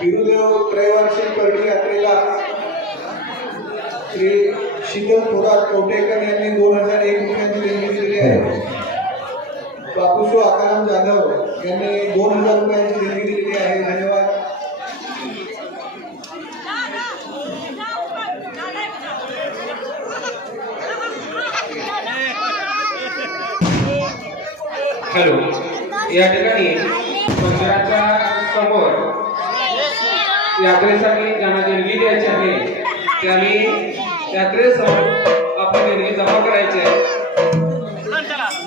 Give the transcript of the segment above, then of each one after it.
बिरुदेव त्रैवार्षिक परडी यात्रेला श्री शीतल थोरात कवटेकर यांनी 2001 रुपयांची देणगी दिलेली आहे. बापूसो आकाराम जाधव यांनी 2000 रुपयांची देणगी दिलेली आहे. धन्यवाद. हॅलो, या ठिकाणी मंदिराच्या समोर यात्रेसाठी ज्यांना देणगी द्यायची आहे त्यांनी यात्रेसमोर आपली देणगी जमा करायची आहे.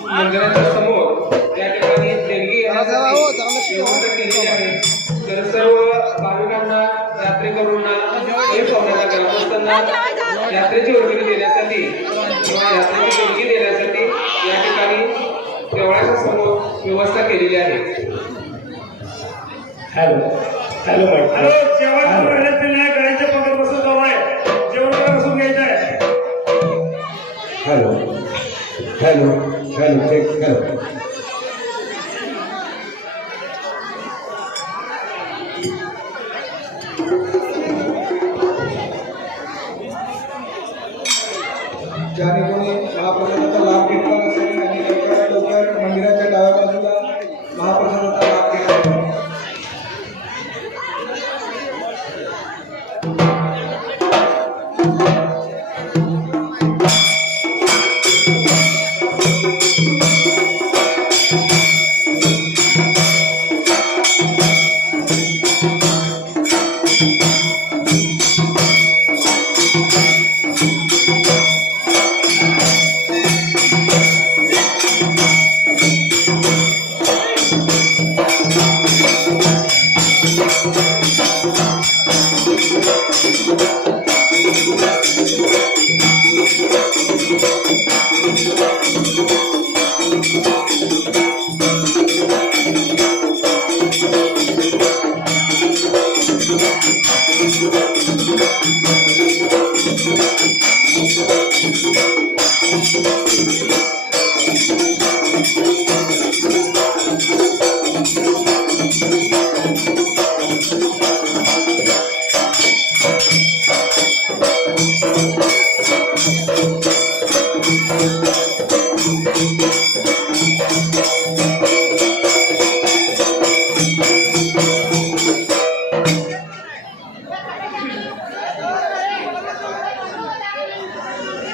मंदिराच्या समोर या ठिकाणी देणगी व्यवस्था केलेली आहे. तर सर्व भाविकांना, यात्रेकरूंना, पाहुण्यांना, ग्रामस्थांना यात्रेची वर्गणी देण्यासाठी किंवा यात्रेची देणगी देण्यासाठी या ठिकाणी देवळाच्या समोर व्यवस्था केलेली आहे. हॅलो हॅलो हॅलो, जेवण नाही करायचे पकड बसून चालू आहे. जेवण करा, बसून घ्यायचं आहे. Hello hello hello check hello. ज्याने कोणी महाप्रसादाचा लाभ घेतला नसेल त्यांनी लवकरात मंदिराच्या डाव्या बाजूला महाप्रसादाचा लाभ घेतला.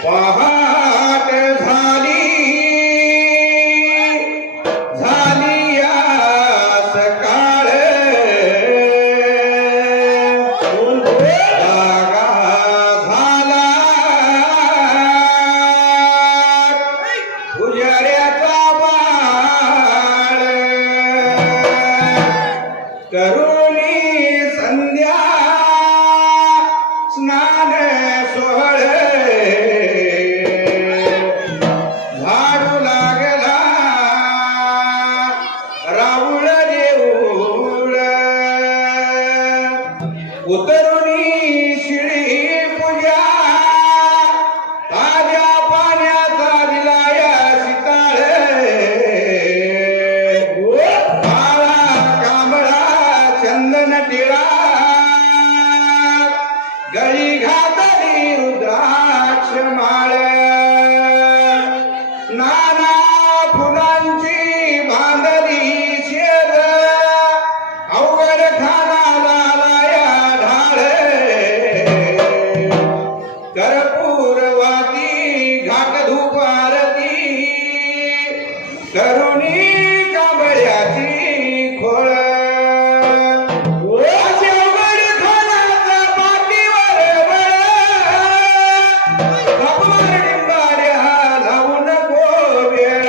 पहाट झाली या सकाळ जागा झाला पुजाऱ्याचा बाळ करुणी संध्या स्नान सोहळे उतरुणी शिळी पूजा ताज्या पाण्याचा दिलाया सिताळ काळा कांबळा चंदन टिळा गळी घातली रुद्राक्ष माळ नाना फुलांची बांधली शेर अवघड खानाला कर्पूरवाती घाट धूप आरती करुणी कांबळ्याची खोळ अवघड खानाचा पाठीवर बळ डिंबाऱ्या लावू नको वेळ.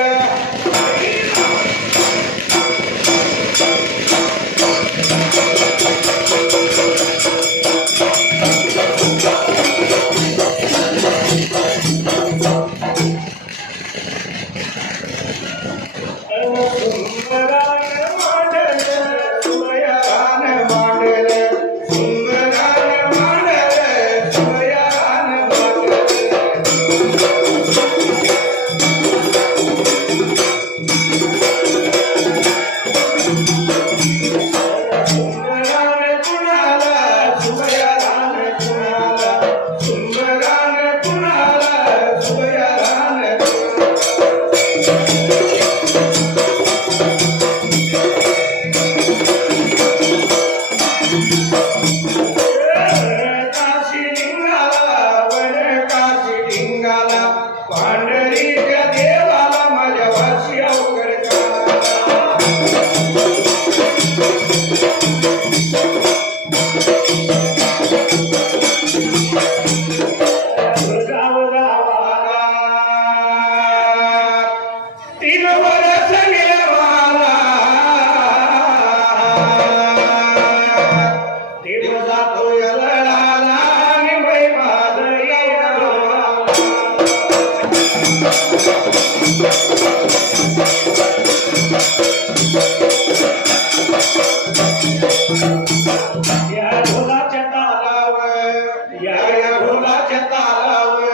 या ढोलाच्या तालावर या ढोलाच्या तालावर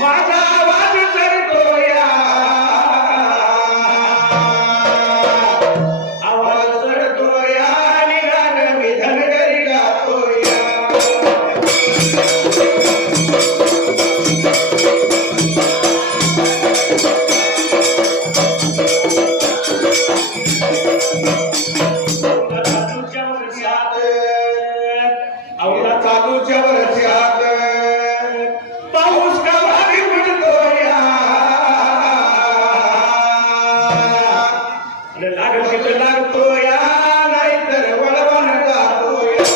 माझा आवाज चढतोया आवाज चढतोया आणि गाणं मी धनगरी गातोया आवडा चालूच्या वर्षात पाऊस का भारी उडतोया लागल तिथं लागतोया नाहीतर वळवण जातोया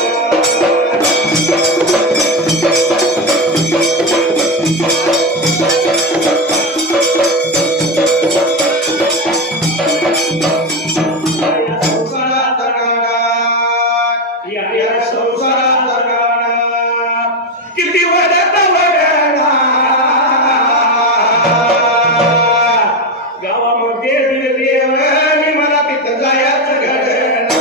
या संसारात किती वडत वडणा गावामध्ये देव आणि मला तिथं जायचं घडणं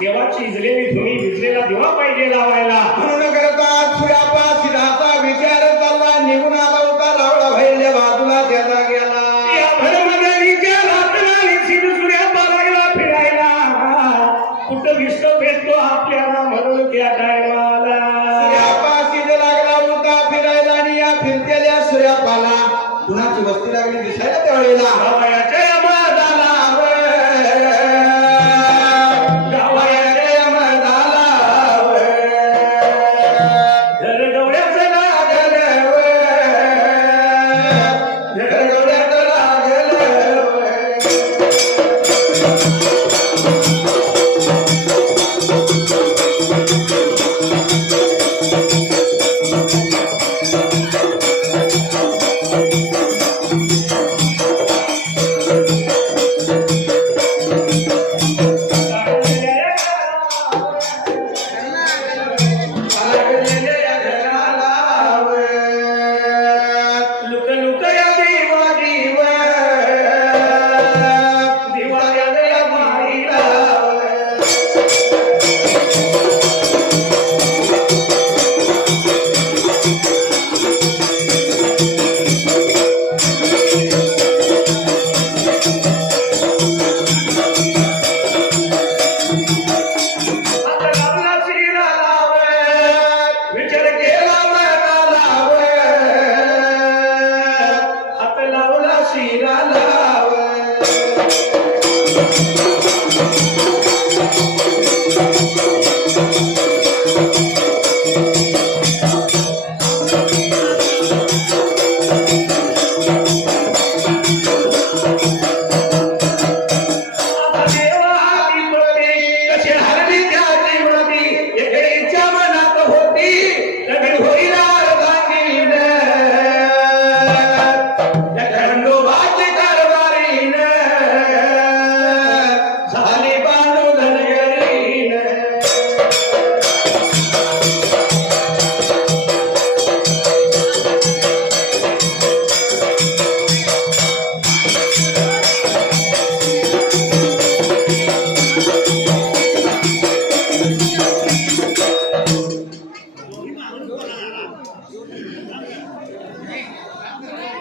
देवाची इजलेली धुनी विजलेला दिवा पाहिजे लावायला. म्हणून करता सूर्यापाशी राहता विचार चालला निघून आला होता रावळा भैरल्या बाजूला त्याचा गेला. या भरमगरीच्या रात्राने सूर्यापा लागला फिरायला. कुठं विष्णू भेटतो आपल्याला म्हणून त्या टायमाला सूर्यापाशी जो लागला होता फिरायला आणि या फिरतेल्या सूर्यापाला कुणाची वस्ती लागली दिसायला त्यावेळेला गावाच्या यमदाला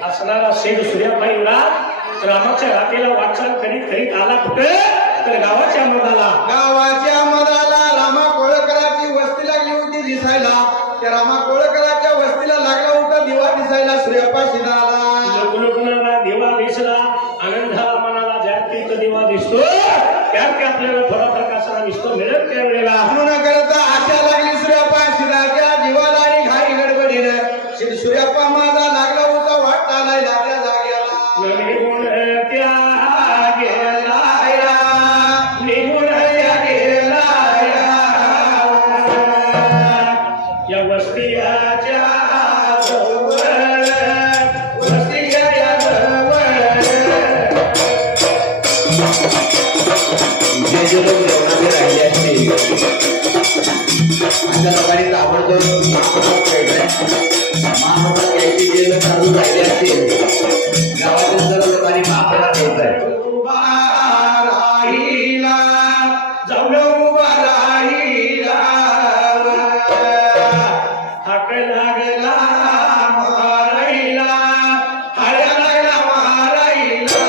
असणारा शेख सूर्याबाईला रामाच्या रातेला वाटचाल करीत करीत आला कुठे तर गावाच्या मधाला. गावाच्या मधाला रामा कोळकराची वस्ती लागली होती दिसायला. त्या रामा कोळकराच्या वस्तीला लागला होता दिवा दिसायला सूर्यापाशी आला. लोकलोकनाला दिवा दिसला आनंदाला मनाला ज्या तीच दिवा दिसतो त्यात आपल्याला थोडा प्रकाशाला दिसतो मिळत त्यावेळेला. म्हणून करता आशा लागली सूर्यापाशी त्या दिवाला आणि घाई गडबडीनं सूर्यापा माझा लागला होता वाट चालायला त्या जागेला. निघून त्या गेलाया निघून त्या गेलाया या वस्तीच्या जवळ वस्तीच्या जवळ जे लोक जेवणाचे राहिले असतील अशा लोकांनी ताबडतोब महाप्रसाद घ्यायची जे लोक चालू राहिले असतील गावातील सर्व लोकांनी महाप्रसाद घ्यायचा आहे. जाऊन उभा राहिला हाक लागला मारायला हाड्या लागला मारायला.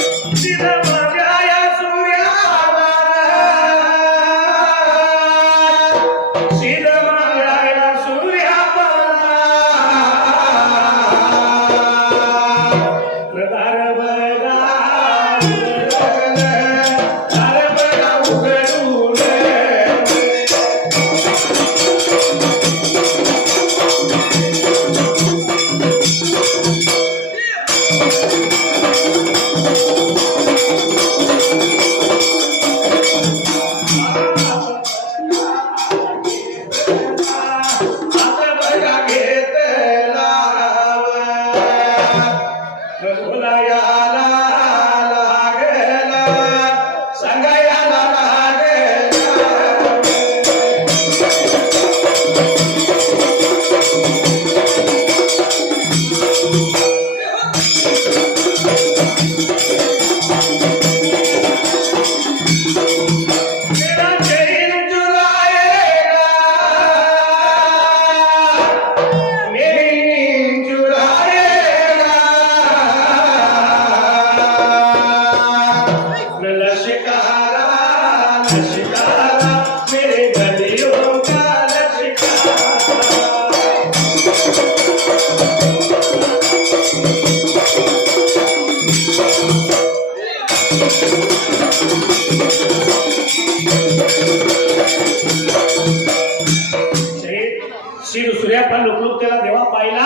माझ्या या सूर्याला शिकारा मेरे गलियों का शिकारा श्री सूर्यापा लोकलोक त्याला देवा पाहिला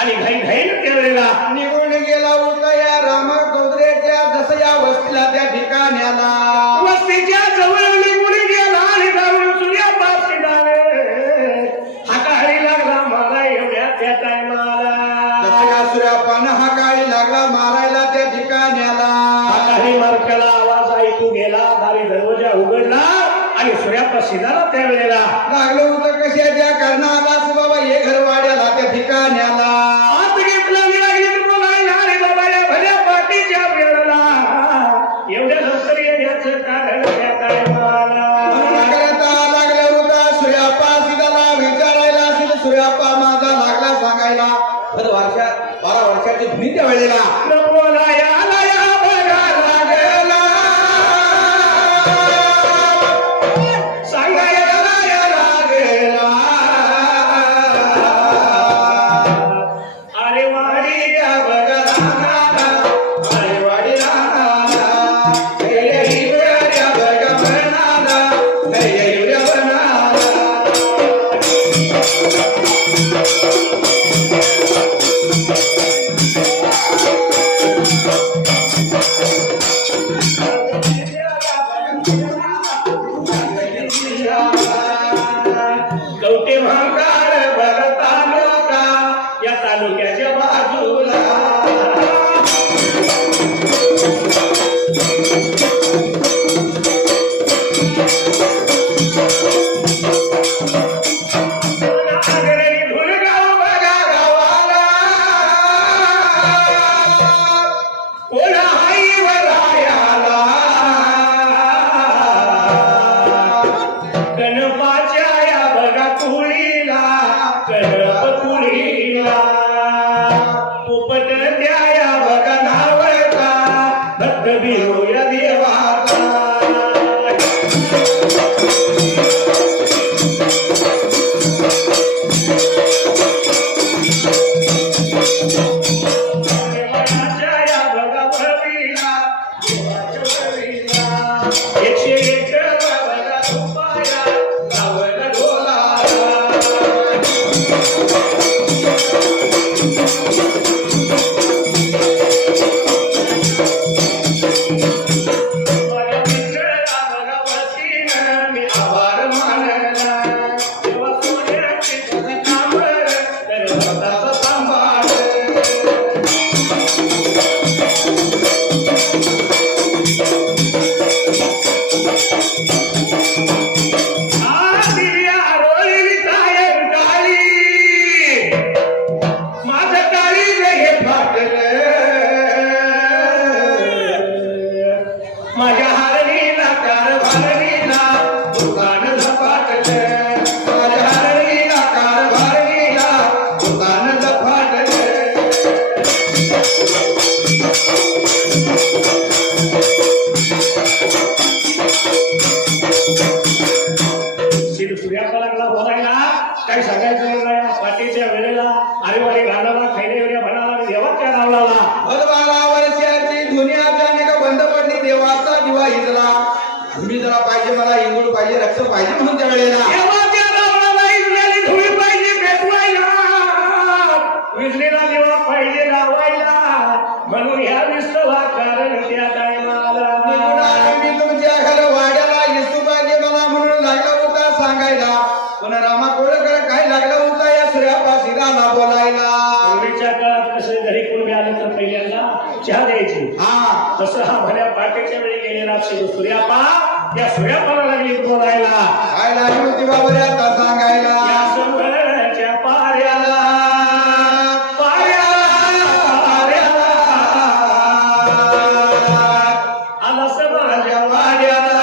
आणि घाई घाईनं त्या वेळेला निघून गेला होता या रामा चौधरीच्या जसं या वस्तीला त्या ठिकाण्याला वस्तीच्या जवळ निघून गेला आणि जाऊन सूर्यापा सिंधाने हाकाळी लागला मला एवढ्या त्या टायमाला जसं या सूर्यापानं हा काळी लागला मारायला त्या ठिकाण्याला हाकाळी मार्काला आवाज ऐकू गेला दारी दरवाजा उघडला आणि सूर्यापा सिंधाला त्या वेळेला लागलं होतं कशाच्या कारणाला बाबा हे घर वाड्याला त्या ठिकाण्याला आत घेतला निरागीत बोलायला रे बाबा या भल्या पाठीच्या वेळेला एवढ्या लवकर येण्याचं कारण त्या टायमाला लागलं होतं सूर्यापा सीताला विचारायला असेल सूर्यापा माझा लागला सांगायला 12 वर्षाची धुनी त्या वेळेला गवटे भांगार भर तालुका या तालुक्याच्या बाजूला काही सांगायचं नाही पाठीच्या वेळेला अरे वारे घालाला खैरेवऱ्या म्हणाला देवाच्या नावाला 12 वर्षाची धुनी अचानक बंद पडली देवाचा दिवा हिजला धुनी जरा पाहिजे मला इंगुळ पाहिजे रक्त पाहिजे म्हणून त्या वेळेला देवाच्या नावाला इजलेली धुळी पाहिजे पेटवायला विजलेला देवा पाहिजे लावायला म्हणून ह्या विसला कारण त्या टायमाला मी तुमच्या घर वाड्याला येसू पाहिजे मला म्हणून लागला होता सांगायला पण रामा कोळकर काय लागला होता या सूर्यापा सिंधाला बोलायला पूर्वीच्या काळात कसं घरी कोणी आलं तर पहिल्यांदा चहा द्यायची हा तसं हा भल्या पाठीच्या वेळी गेलेला सूर्यापा त्या सूर्यापाला लागली बोलायला काय लागली होती बाबा आता सांगायला या समोरच्या पाऱ्याला आला समाजा वाड्याला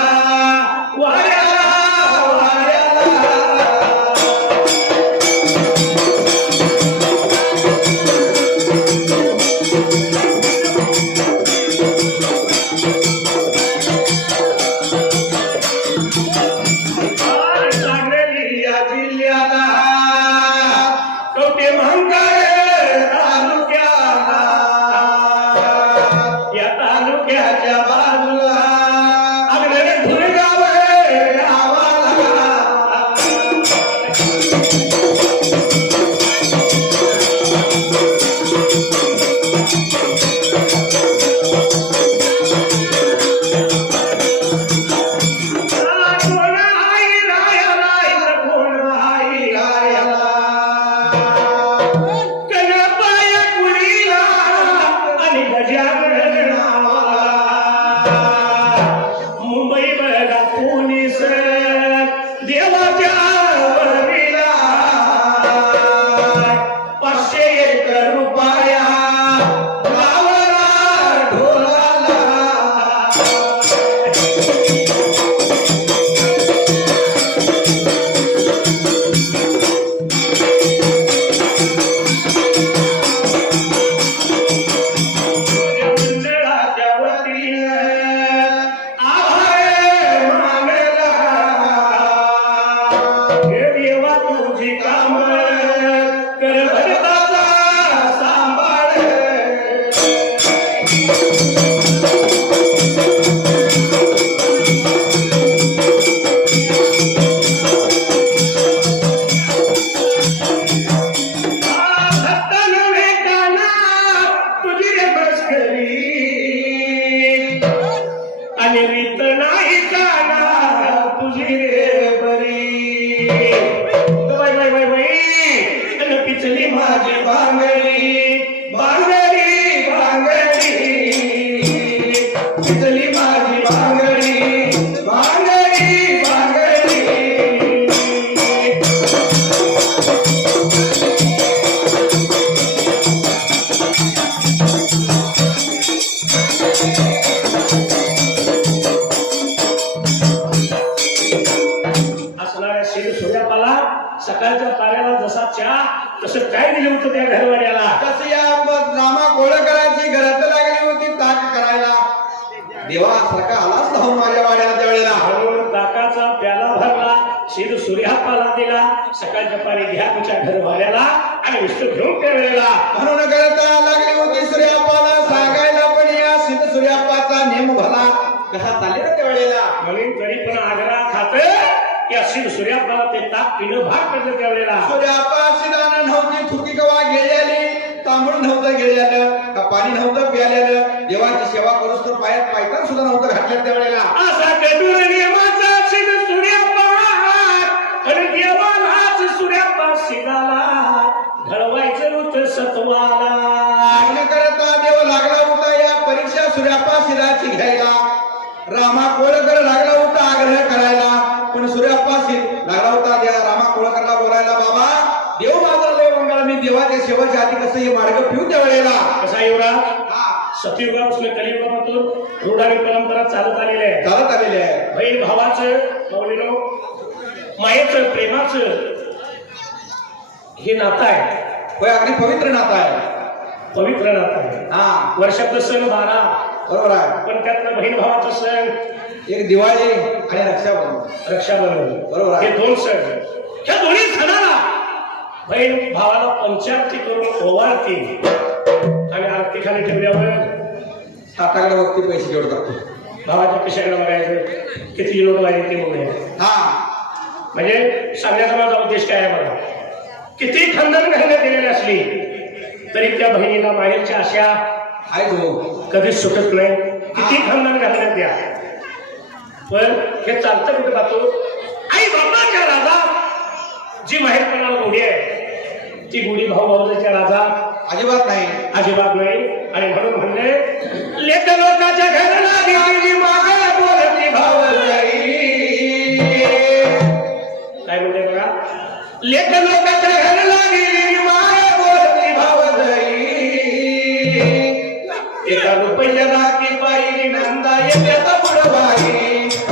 देवाच्या वरीला 501 रुपया लावला ढोलाला. मंडळाच्या वतीनं आभार मानला. हे देवा तुझी कामं कर भरताचा सांभाळ. भक्त नव्हे काना तुझी रे मस्करी आणि रीत नाही काना तुझी रे बरी. बाई बाई बाई बाई अन पिचली माझी बांगडी बांगडी बांगडी पिचली माझी बांगडी बांगडी बांगडी. असणाऱ्या श्री सूर्यापाला सकाळच्या ताऱ्याला जसा चहा तसं काय दिलं होतं त्या घरवाड्याला. तशी या रामा कोळकरांची घरात लागली होती ताक करायला. देवा सारखा आलाच ना हो माझ्या वाड्याला त्यावेळेला. म्हणून ताकाचा प्याला भरला श्री सूर्यापाला दिला. सकाळच्या पारी घ्या तुमच्या घरवाड्याला आणि विष्णू घेऊन त्या वेळेला. म्हणून घरात लागली होती सूर्यापाला सांगायला पण या सिद्ध सूर्यापाचा नेम भला कसा चालले ना त्यावेळेला. म्हणून तरी पण आग्रा खात या श्री सूर्यापाला ते ताक पिणं भाग पडलं त्यावेळेला. सूर्यापा शिदानं नव्हती थुकी कवा गेल्याली तांबूळ नव्हतं गेल्यानं का पाणी नव्हतं प्याल्यानं देवाची सेवा करूच तर पायात पायतान सुद्धा नव्हतं घातलं त्यावेळेला. असा कठोर नियमाचा श्री सूर्यापाला आणि देवालाच सूर्यापा शिदाला घडवायचं होतं सत्वाला. लग्न करता देव लागला होता या परीक्षा सूर्यापा शिदाची घ्यायला. रामा कोळकर लागला होता आग्रह करायला पण सूर्यापा शिद लागला होता त्या रामा कोळकरला बोलायला. बाबा देव माझा लय मंगळ मी देवाच्या सेवेच्या आधी कसं हे मार्ग पिऊ त्या वेळेला. कसा युवराज हा सतयुगापासून कलियुगापासून रूढ आणि परंपरा चालत आलेली आहे. चालत आलेले आहे. बहीण भावाचं मौलीनो मायेचं प्रेमाचं हे नातं आहे. होय अगदी पवित्र नातं आहे. पवित्र नातं आहे. हा वर्षातलं सण 12 बरोबर आहे. पण त्यातलं बहीण भावाचं सण एक दिवाळी आणि रक्षाबंधन रक्षाबंधन बरोबर आहे. हे 2 सण. ह्या दोन्ही सणाला बहीण भावाला पंचारती करून ओवाळते आणि आरती खाली ठेवल्यावर हाताकडे वक्ती पैसे जोडतात. भावाच्या पिशाकडे बघायचं किती लोक आहे ते म्हणून. हा म्हणजे सांगण्याचा माझा उद्देश काय आहे बघा. किती खंडन घालण्यात गेलेली असली तरी त्या बहिणीला माहेरच्या आशा आहे जो कधीच सुटत नाही. किती खंडन घालण्यात या पण हे चालतं कुठे पाहतो. आई बापाच्या राजा जी माहेरपणाला गोडी आहे ती गोडी भाऊ भाऊच्या राजा अजिबात नाही. अजिबात नाही. आणि म्हणून म्हणले लेख लोकाच्या घरला गेली मागे बोलती भावजाई. काय म्हणते बघा. लेख लोकाच्या घरला गेली मागे बोलती भावजाई. एका रुपयाला की पायी नंदा येत्याचा पुढवाई.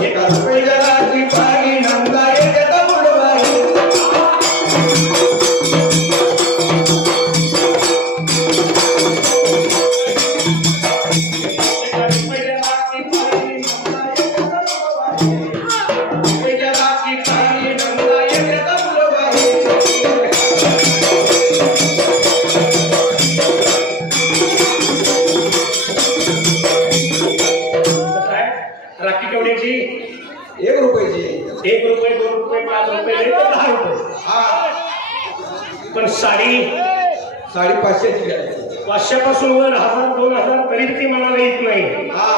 एका रुपयाला की पायी नंदा येत्याचा पुढवाई. राखी केवढ्याची. 1 रुपयाची. 1 रुपये 2 रुपये 5 रुपये 10 रुपये. हा पण साडी 550ची घ्यायची. 500 पासून वर 1000 2000 तरी ती मनाला येत नाही. हा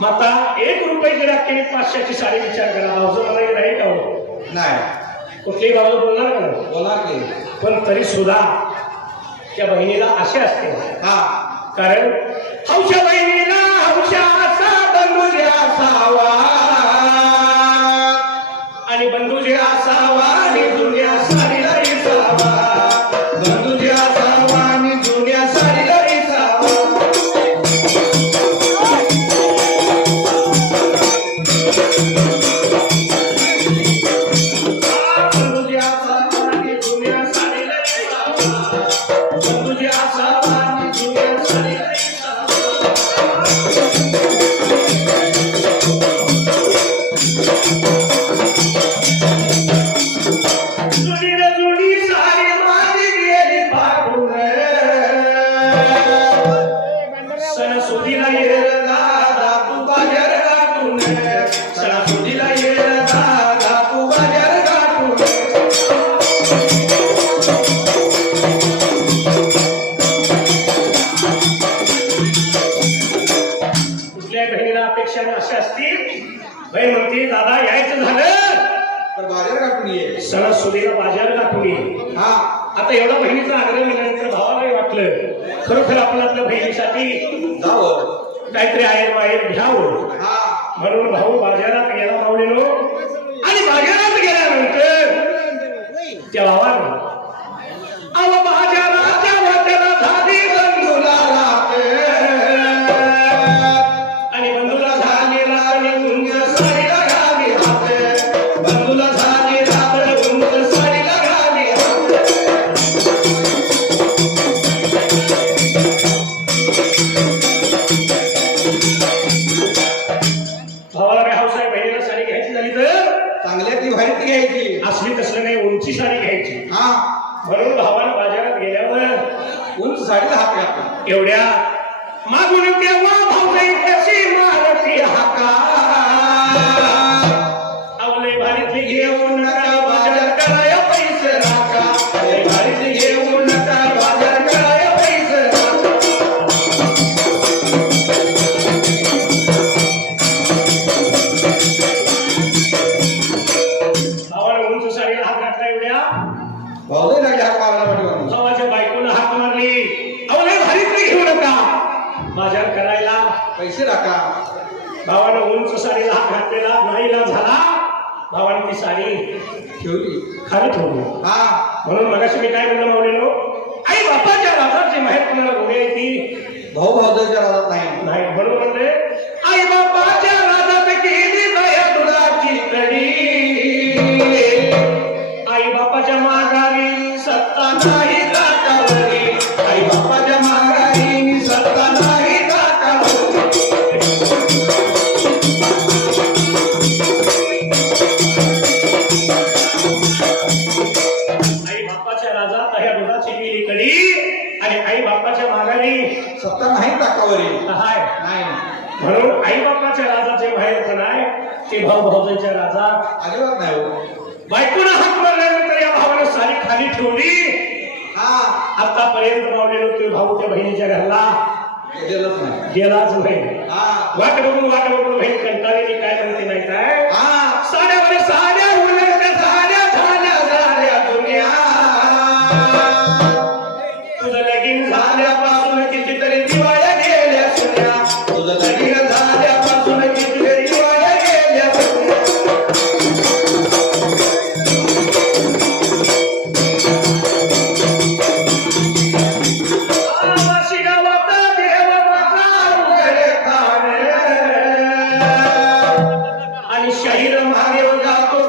मग आता 1 रुपयाची राखीने 500ची साडी विचार करा. भाऊजो मला हे नाही का हो? नाही कुठलीही भाऊ बोलणार का नाही? बोला की. पण तरी सुद्धा त्या बहिणीला आशा असते. हा कारण हौशा बहिणीला हौशा असा बंधू असावा आणि बंधू बंधुजी असावा आणि जुन्या साडीला विसावा, बंधुजी असावा आणि जुन्या साडीला विसावा. बंधुजी असावा आणि जुन्या साडीला विसावा, बंधुजी असावा आणि जुन्या साडीला विसावा. जुनीला जुनी साडी माझी गेली फाटून, सणासुदीला ये दादा तू बाजार गाठून, सणासुदीला ये दादा तू बाजार गाठून. कुठल्याही बहिणीला अपेक्षा अशा असतील, बहीण म्हणते दादा यायचं झालं तर बाजार गाठून ये. सणासुदीला बाजार गाठून ये. हा आता एवढा बहिणीचा आग्रह मिळाल्यानंतर भावालाही वाटलं खरोखर आपण आपल्या बहिणीसाठी जावं. काहीतरी आहेर वाहेर घ्यावं. हा म्हणून भाऊ बाजारात गेला मावलेलो आणि बाजारात गेल्यानंतर त्या भावानं अहो बाजाराच्या वाटेला झाली बंधूला रात, आणि बंधूला झाली रात गुंज साडीला घाली हात, बंधूला झाली रात गुंज साडीला घाली हात. भावाला काय हौस आहे बहिणीला साडी घ्यायची झाली तर चांगल्यातली भारीत घ्यायची. असली तसलं नाही उंची साडी घ्यायची. हा म्हणून भावानं बाजारात गेल्यावर उंच साडीला हात घातला. एवढ्या मागून तेव्हा भाऊजाई कशी मारती हाका, अवले भारीतली घेऊन नका बाजार कराया पैसे राखा, अवले भारीतली घेऊन नका बाजार कराया पैसे राखा. भावानं उंच साडीला हात घातला एवढ्या भाऊजाई लागली हात मारायला पाठीमागून. भावाच्या बायकोनं हाक मारली, अवले भारीतली घेऊ नका बाजार करायला पैसे राखा. भावानं उंच साडीला हात घातलेला नाहीला झाला. भावाने ती साडी ठेवली. खाली ठेवली. हा म्हणून मगाशी मी काय म्हणलं मावलेलो, आई बापाच्या राजाची माहीत कुणाला गोडी आहे ती भाऊ भाऊजाईच्या राजात नाही. नाही. म्हणून म्हणले आई बापाच्या राजात केली दया दुधाची कडी, आई बापाच्या माघारी सत्ता नाही ताकावरी, आई बापाच्या माघारी सत्ता नाही ताकावरी. आई बापाच्या राजा दह्या दुधाची केली कडी आणि आई बापाच्या माघारी सत्ता नाही टाकावरी. हाय. नाही म्हणून आई बापाच्या राजाचे बाहेर पण आहे ते भाऊ भाऊजाईच्या राजा. अजिबात नाही हो. बायकोनं हात मारल्यानंतर या भावानं साडी खाली ठेवली. हा आतापर्यंत मावलेलो ते भाऊ त्या बहिणीच्या घरला गेलंच नाही. गेलाच नाही. हा वाट बघून बहीण कंटाळलेली काय म्हणते नाही काय, हा साड्यावर साड्या उलटल्या साड्या झाल्या झाल्या दुनिया, तुझं लगीन झाल्यापासून कितीतरी दिवाळ्या गेल्या सुन्या, तुझं लगीन झाल्यापासून कितीतरी दिवाळ्या गेल्या सुन्या. आवाशी गावात देव माझा उघडे खाणे, आणि शहीर महादेव जातो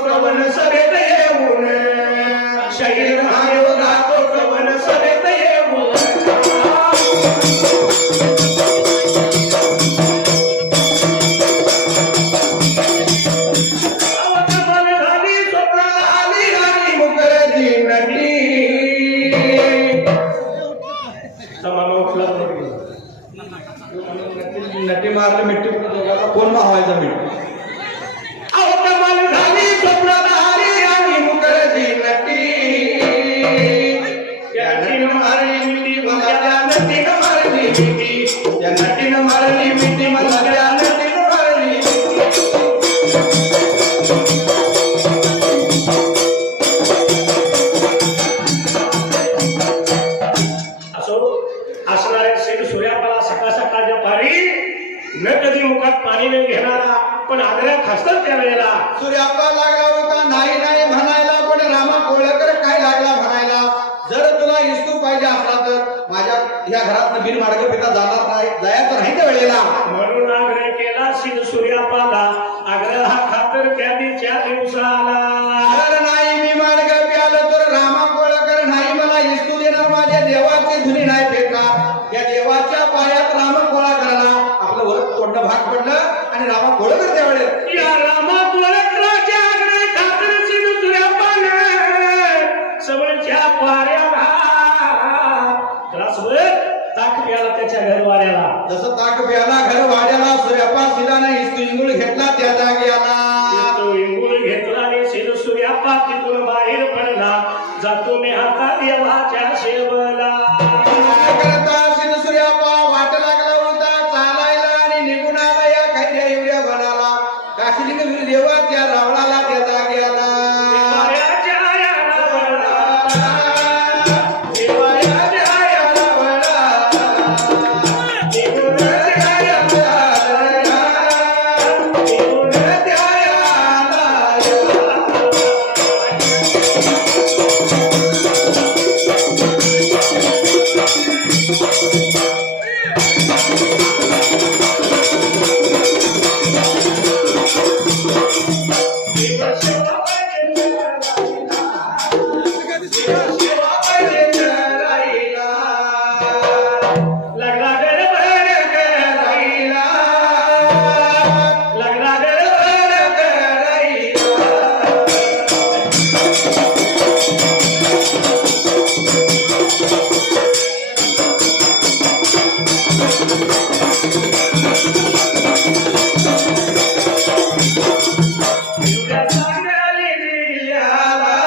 घरात बिन मार्ग पिता जाणार नाही, जायचं नाही त्या वेळेला. म्हणून आग्रह केला शिव सूर्यापाला, आग्रहा खातर त्यादीच्या दिवसाला. जर नाही मी मार्ग प्यालो तर रामा कोळकर नाही मला इस्तू देणार, माझ्या देवाची धुनी नाही फेकणार. या देवाच्या पायात राम कोळकरला आपलं वर तोंड भाग पडलं आणि रामा कोळकर त्यावेळेस या रामा कोळकराच्या आग्रह खातर शिव सूर्यापाला सवळच्या पाऱ्याला त्रासवर ताक प्याला त्याच्या घरवाऱ्याला. जसं ताक प्याला घर वाड्याला, सूर्यापा शिलाने इस्तू इंगुळ घेतला त्या जागी आला. तो इंगुळ घेतला आणि शिव सूर्यापा तिथून बाहेर पडला, जातो मी हाता देवाच्या सेवला. करता सिद्ध सूर्यापा वाट लागला होता चालायला आणि निघून आला या खैऱ्या एवढ्या बनाला. काशीलिंग वीर देवाच्या रावणाला त्या जागी आला. देवाच्या याला वळला, देवाच्या याला वळला, देऊळ त्या याला, देऊळ त्या याला. लागला गडबड करायला, लागला गडबड करायला. एवढ्या चांगली जिल्ह्याला,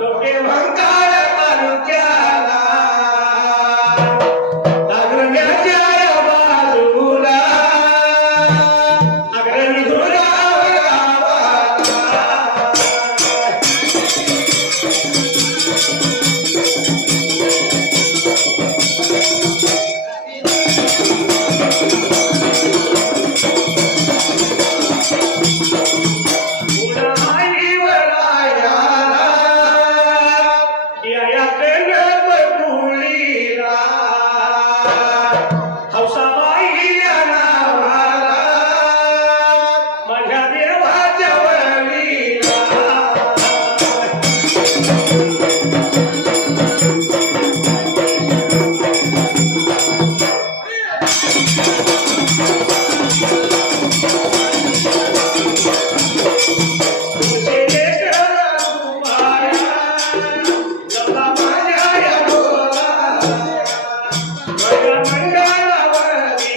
डोके भंगार तालुक्याला, नागरण्याच्या या बाजूला, अग्रणी धुळगाव गावाला. उडाई वळायला, या कणबकुळीला, हौसाबाई या नावाला, माझ्या देवाच्या वळीला. तुझे लेकरं तुम्हाऱ्या, लपला माझ्या या डोळा, माझ्या मंगळावरी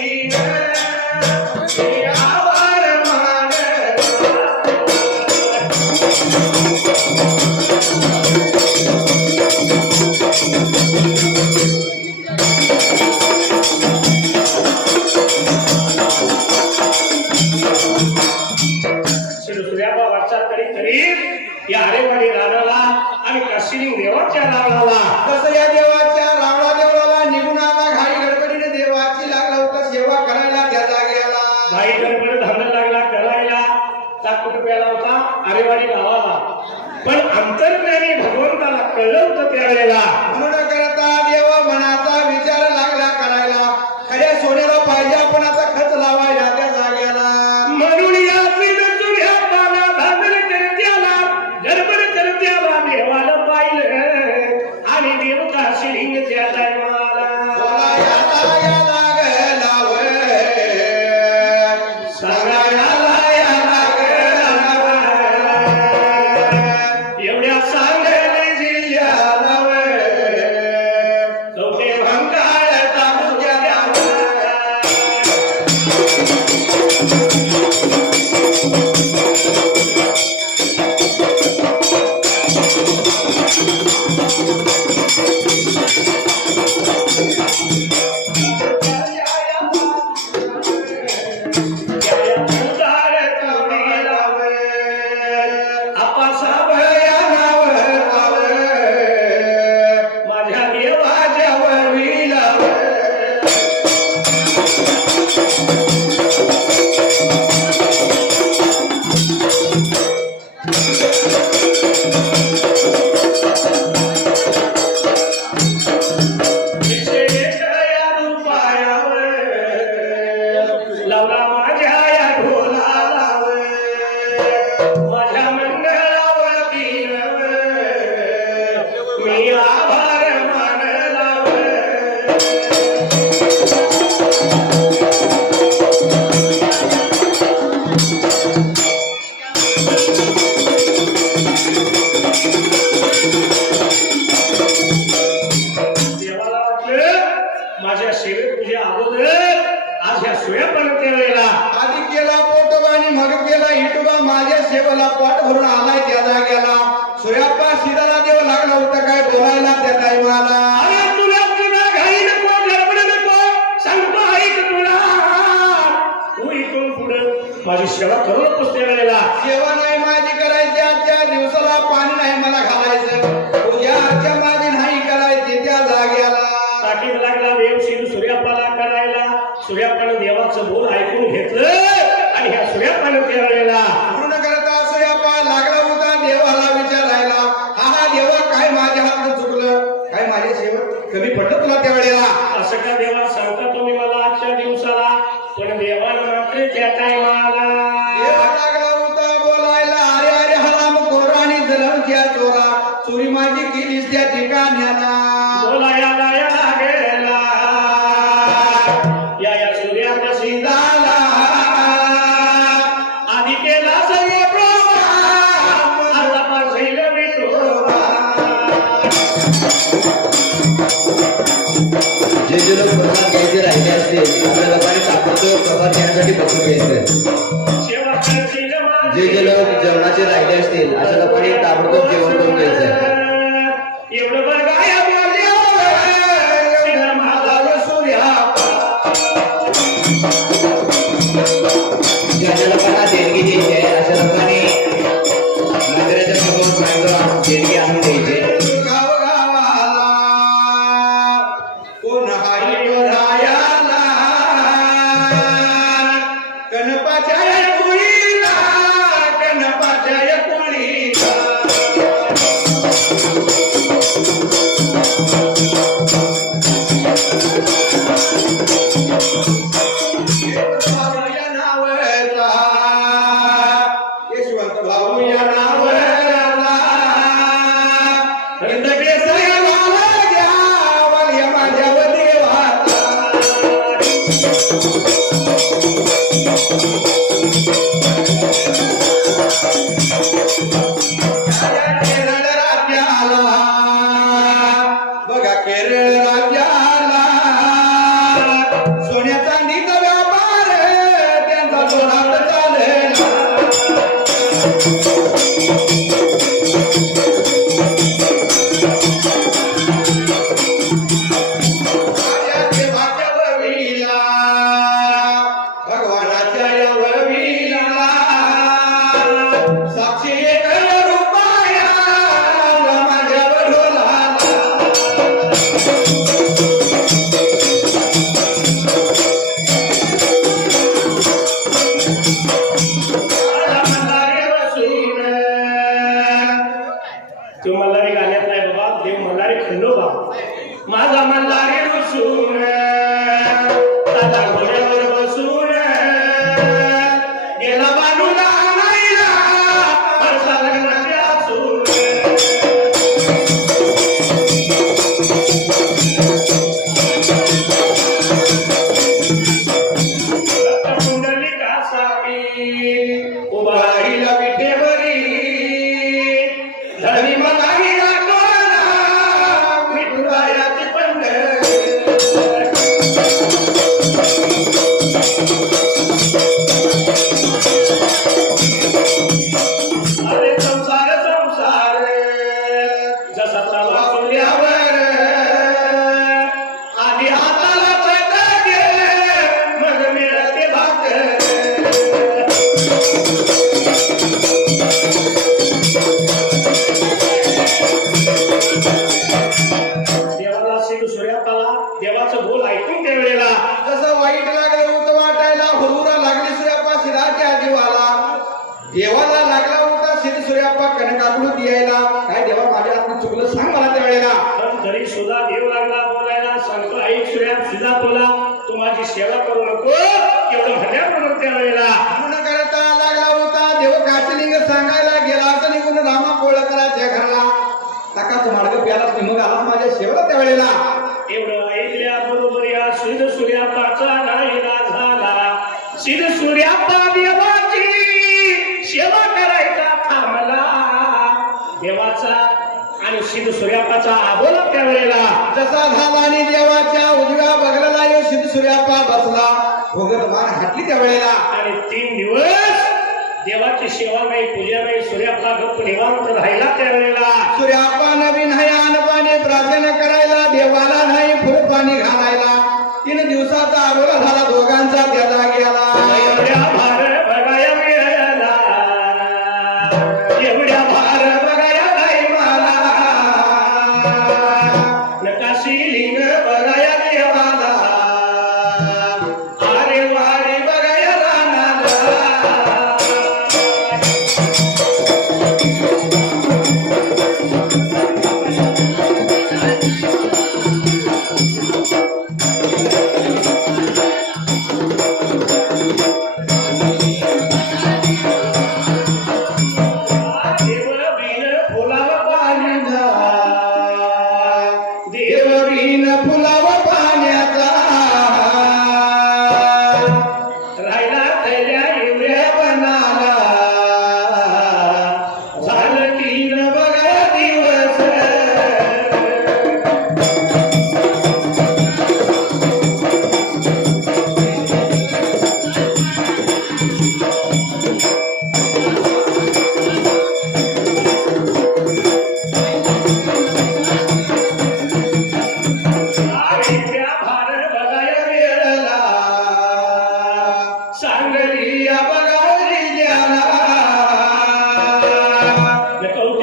मी आभार मानला. सूर्याबा वाटचाल करीत करीत या आरेवाडी रानाला आणि काशिलिंग देवाच्या रानाला. तसं या देवाच्या रावळा देवळाला निघून आला. घाई गडबडीने देवाची लागला होता सेवा करायला त्या जागी आला. घाई गडबड धावणं लागला करायला, ताक कुठं प्याला होता आरेवाडी गावाला. पण अंतर्ज्ञानी भगवंताला कळलं होतं त्यावेळेला. म्हणून करता देवा मनाचा विचार लागला करायला. खऱ्या सोन्याला पाहिजे आपण आता खच लावायला त्या जागी आला. म्हणून या सिद्ध सूर्यापाला धांदल करत्याला, गडबड करत्याला देवाला पाहिलं आणि देव काशिलिंगच्या टायमाला. बोला याला या लागला वय, सांगा याला या लागला वय. एवढ्या सांगली जिल्ह्याला वय, चौथे भंगार तालुक्याला वय. माझ्या देवाच्या वळीला टायमाला अरे तुला तुला घाई नको गडबड नको सांगतो ऐक तुला तू इथून पुढे माझी सेवा करू नकोस त्या वेळेला सेवा नाही माझी करायची आजच्या दिवसाला पाणी नाही मला घालायचं पूजा अर्चा माझी नाही करायची त्या जाग्याला ताकीद लागला देव शिव सूर्यापाला करायला सूर्यापानं देवाचं बोल ऐकून घेतलं आणि ह्या सूर्यापानं त्या वेळेला पूर्ण करता सूर्यापा लागला होता देवाला विचारायला हा देवा काय माझ्या हातनं चुकलं काय माझ्या सेवा कमी पडलं तुला त्या वेळेला असं का देवा सांगता तुम्ही मला आजच्या दिवसाला पण देवानं मात्र त्या टायमाला देवा लागला होता बोलायला अरे अरे हराम खोरा आणि जलमच्या चोरा चोरी माझी केलीस त्या ठिकाण्याला बोलायला याला गेला या सूर्याच्या सिंधाला आधी केला सर्व प्रोग्राम आता पासैल विठोबा जे जे लोक प्रसाद घ्यायचे राहिले असतील आपल्या लोकांनी ताबडतोब प्रसाद घेण्यासाठी बसून घ्यायचं सेवा करशील माझी. जे जे लोक जेवणाचे राहिले असतील अशा लोकांनी ताबडतोब जेवण करून घ्यायचं एवढं बघाया बोलले माझा सूर्या ज्या लोकांना देणगी द्यायची आहे अशा लोकांनी मंदिराच्या समोर बाहेर देणगी आणून द्यायची गावाला कोण हारी रायाला गणपाच्या कुळीला गणपाच्या कुळीला भाऊया नावाचा यशवंत भाऊया नावाचा हिंदकेसरी वाल्या वाल्या माझ्या देवाचा केरळ राज्याला बघा केरळ राज्याला सोन्या चांदीचा व्यापार त्यांचा जोरात चालेला देवाच्या ववीला भगवानाच्या या ववीला साक्षी एक रुपया माझ्या वडोला तो मल्हारी गाण्यात नाही बाबा देव मल्हारी खंडोबा माझा मल्हारी बसून दादा घोड्यावर बसून गेला बाजूला आणायला बरसा लग्नाचे असून कुंडली कासावी उभा राहिला विठेवरी धनी मलाही राखोना विठुरायाची पंढरी अरे संसार संसार जसा चालला सोल्यावर आधी हाताला चटके मग मिळते भाकर देवाला शिव सूर्यापाला देवाचं बोल ऐकून त्या वेळेला जसं वाईट लागलं होतं वाटायला हुरहुरा लागली सूर्यापा शिराच्या जीवाला देवाला लागला होता सिद्ध सूर्यापा कनकाकृत यायला काय देवा माझ्या हातून चुकलं सांग मला त्या वेळेला पण तरी सुद्धा देव लागला बोलायला सांगतो ऐक सूर्या सुद्धा तुला तू माझी सेवा करू नको एवढं म्हणल्याबरोबर त्या वेळेला म्हणून करता लागला होता देव काशीलिंग सांगायला गेला असं निघून रामा कोळकराच्या घरला टाकाच मार्ग प्यालाच निमग आला माझ्या सेवेला त्या वेळेला एवढं ऐकल्या बरोबर या सिद्ध सूर्यापाचा नाहीला झाला सिद्ध सूर्यापा देवाची सेवा करायचा थांबला देवाचा आणि सिद्ध सूर्यापाचा आबोला त्या वेळेला जसा झाला आणि देवाच्या उजव्या बगलाला येऊ सिद्ध सूर्यापा बसला भोगत मान हाटली त्या वेळेला आणि 3 दिवस देवाची सेवा नाही पूजा नाही सूर्यापा गप्प निवांत राहिला त्या वेळेला सूर्यापा नवीन हयान पाणी प्रार्थना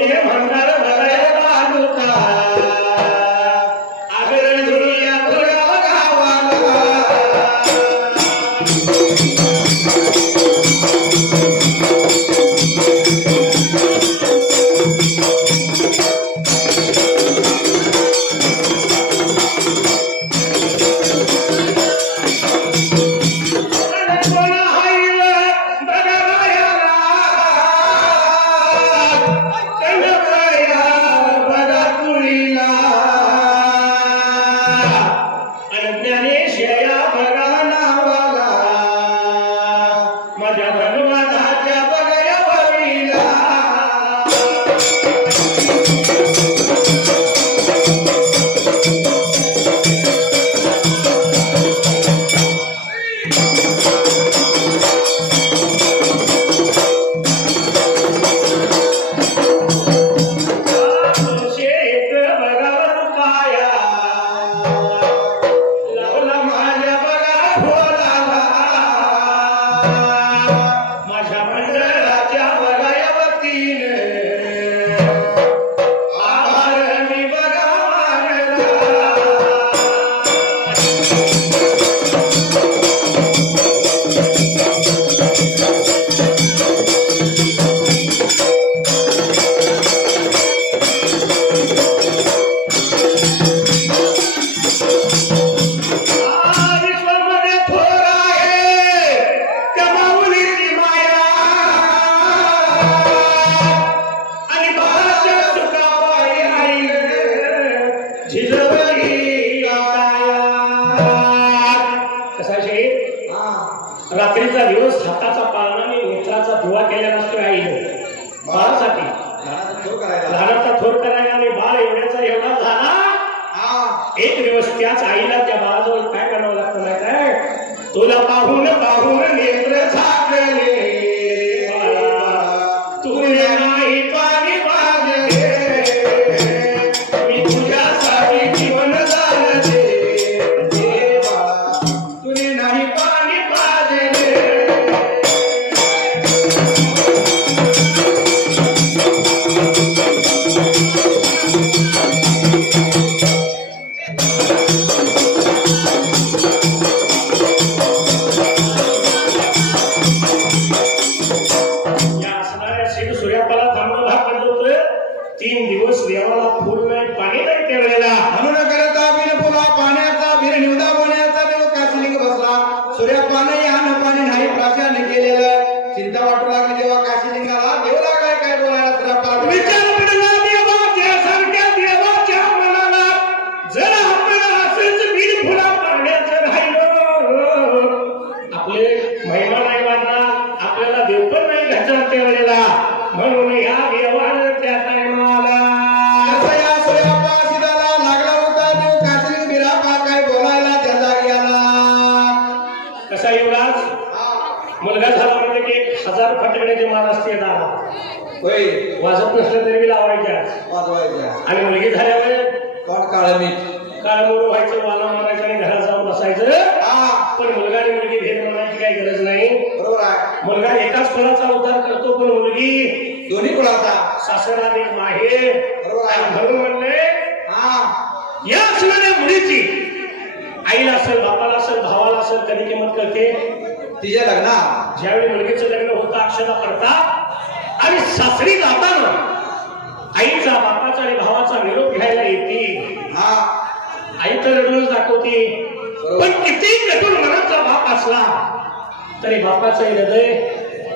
ये म्हणणार भराय तालुका आगरणी या तुळगाव गावाला माझ्या भगवानाच्या बगया बळीला शेत बगावर पाया लावला माझ्या बगा खोलाला माझ्या मंडळाच्या बगाया वतीने आभार मी बगा मानला विश्वामध्ये थोर आहे त्या माऊलीची माया आणि बाळाच्या सुखाबाई आई झिजवली कसा शे रात्रीचा दिवस हाताचा पाळणा आणि नेत्राचा धुवा केलेला असतो आईने बाळासाठी लहानाचा थोर करायला आणि बाळ एवढ्याचा एवढा झाला एक दिवस त्याच आईला त्या बाळाजवळ काय करावं लागतं माहित आहे तुला पाहून पाहून नेत्र झाकले तुझे नाही पाणी पाजले मी तुझ्यासाठी जीवन झाले तुझे नाही पाणी पाजले या असणाऱ्या शिव सूर्यापाला थांबून भाग होतं 3 दिवस देवाला फुल नाही पाणी नाही त्या वेळेला म्हणून करता बिन फुला पाण्याचा बिन निवदा बोण्याचा देव काशीलिंग बसला सूर्यापाने या पाणी नाही प्राशाने केलेलं चिंता वाटू लागली तेव्हा काशीलिंगाला देव लागलाय काय बोलायला सूर्यापाला विचार पडला देवाच्या सारख्या देवाच्या मनाला जर आपण असंच बिन फुला पाण्याचं राहिलो आपले महिमा नाही वाढणार आपल्याला देव पण नाही घ्यायचा त्या वेळेला म्हणून या देवानं त्या टायमाला या सूर्यापाशिदाला लागला होता देव काशीलिंग बिरापा काय बोलायला त्या जागी आला कसा युवराज मुलगा झाला म्हणजे की 1000 फटकड्याचे मार असते दादा होय वाजत नसलं तरी मी लावायच्या वाजवायच्या आणि मुलगी झाल्यावर कोण काळ मीठ काळमोड व्हायचं वाला मारायचं आणि घरात जाऊन बसायचं पण मुलगा आणि मुलगी भेद मानायची काही गरज नाही बरोबर आहे मुलगा एकाच कुळाचा उद्धार करतो पण मुलगी दोन्ही कुळाचा सासर आणि माहेर बरोबर आहे. आणि म्हणून म्हणले या असणाऱ्या मुलीची आईला असेल बापाला असेल भावाला असेल कधी किंमत करते तिच्या लग्नात ज्यावेळी मुलगीचं लग्न होतं अक्षता करतात आणि सासरी जाताना आईचा बापाचा आणि भावाचा निरोप घ्यायला येते आई तर रडूनच दाखवते पण किती कठोर मनाचा बाप असला तरी बापाचं हृदय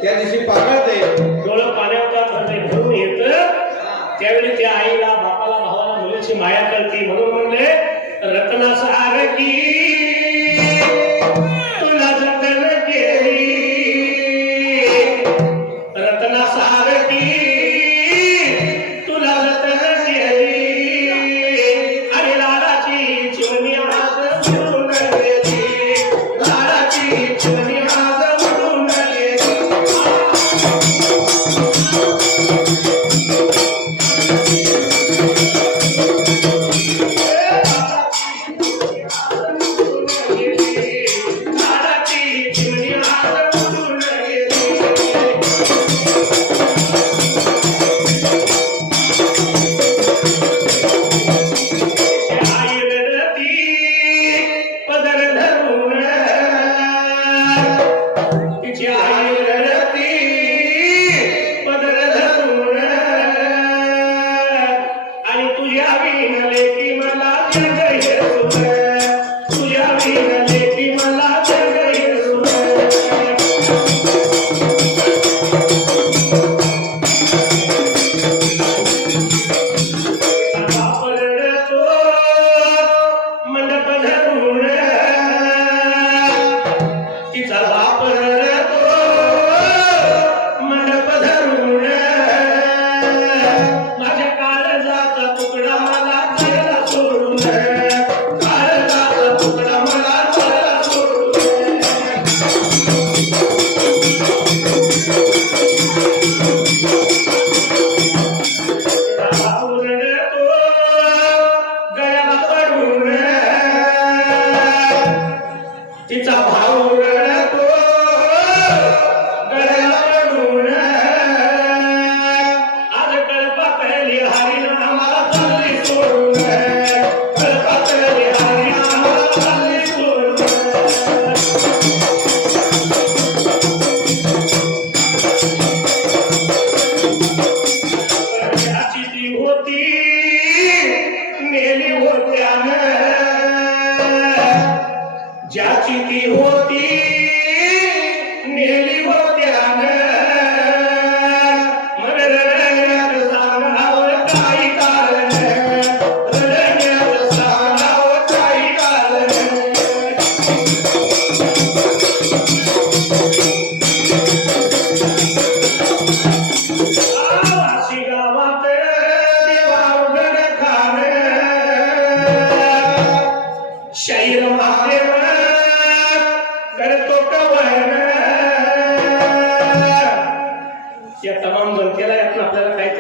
त्या दिवशी पाकळते डोळं पाण्यात हृदय भरून येत त्यावेळी त्या आईला बापाला भावाला मुलीची माया करते म्हणून म्हणले रत्नासारखी तुला जतन केली रत्नासारखी तुला जतन केली आणि लाडाची चिमणी आज उडून गेली लाडाची चिमणी आज उडून गेली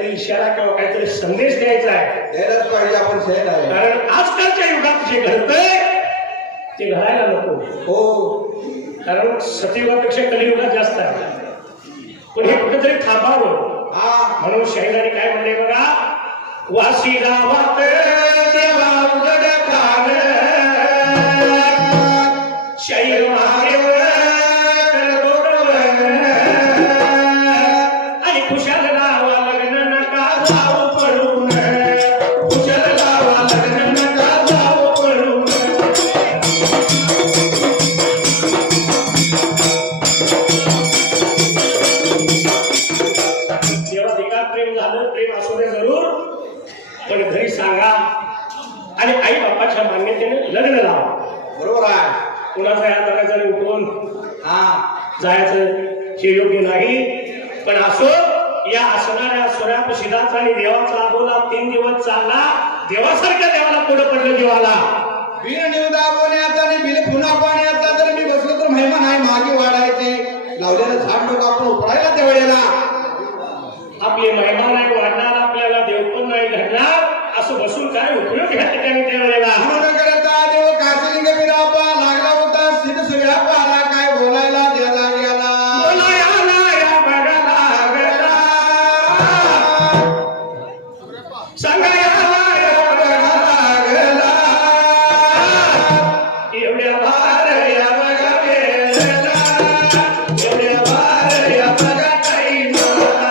काहीतरी इशारा किंवा काहीतरी संदेश द्यायचा आहे. द्यायलाच पाहिजे, आपण शहीद आहे. कारण आजकालच्या युगात जे घडतंय ते घडायला नको. हो, कारण सतयुगापेक्षा कलियुगात जास्त आहे. पण हे कुठेतरी थांबावं. हा, म्हणून शाहिदाने काय म्हणले बघा, वासी गावात देवा उजड खान शाहीर महादेव आणि खुशाल लावा लग्न नका जाऊ पडून, खुशाल लावा लग्न नका जाऊ पडून. जेव्हा एका प्रेम झालं, प्रेम असू दे जरूर, पण घरी सांगा आणि आई बापाच्या मान्यतेने लग्न लावा. बरोबर आहे. कुणाचा या करायचा उठून हा, जायचं हे योग्य नाही. पण असो, या असणाऱ्या सूर्याप शिदाचा आणि देवाचा अबोला 3 दिवस चालला. देवासारख्या देवाला पुढे पडलं जीवाला. बिल निवदा बोण्याचा आणि बिल पुन्हा पाण्याचा जर मी बसलो तर महिमा नाही मागे वाढायचे. लावलेलं झाड लोक आपण उपडायला त्या वेळेला. आपली महिमा नाही वाढणार, आपल्याला देव पण नाही घडणार. असं बसून काय उपयोग ह्या ठिकाणी त्या वेळेला. म्हणून करता देव काशीलिंग बिरापा लागला होता. सिद्ध सूर्यापाला काय बोलायला द्यायला गेला. बोलायला या बघा लागला, सांगायला या बघा लागला, एवढ्या भार या बघा वेळेला, एवढ्या भार या बघा टाईमाला.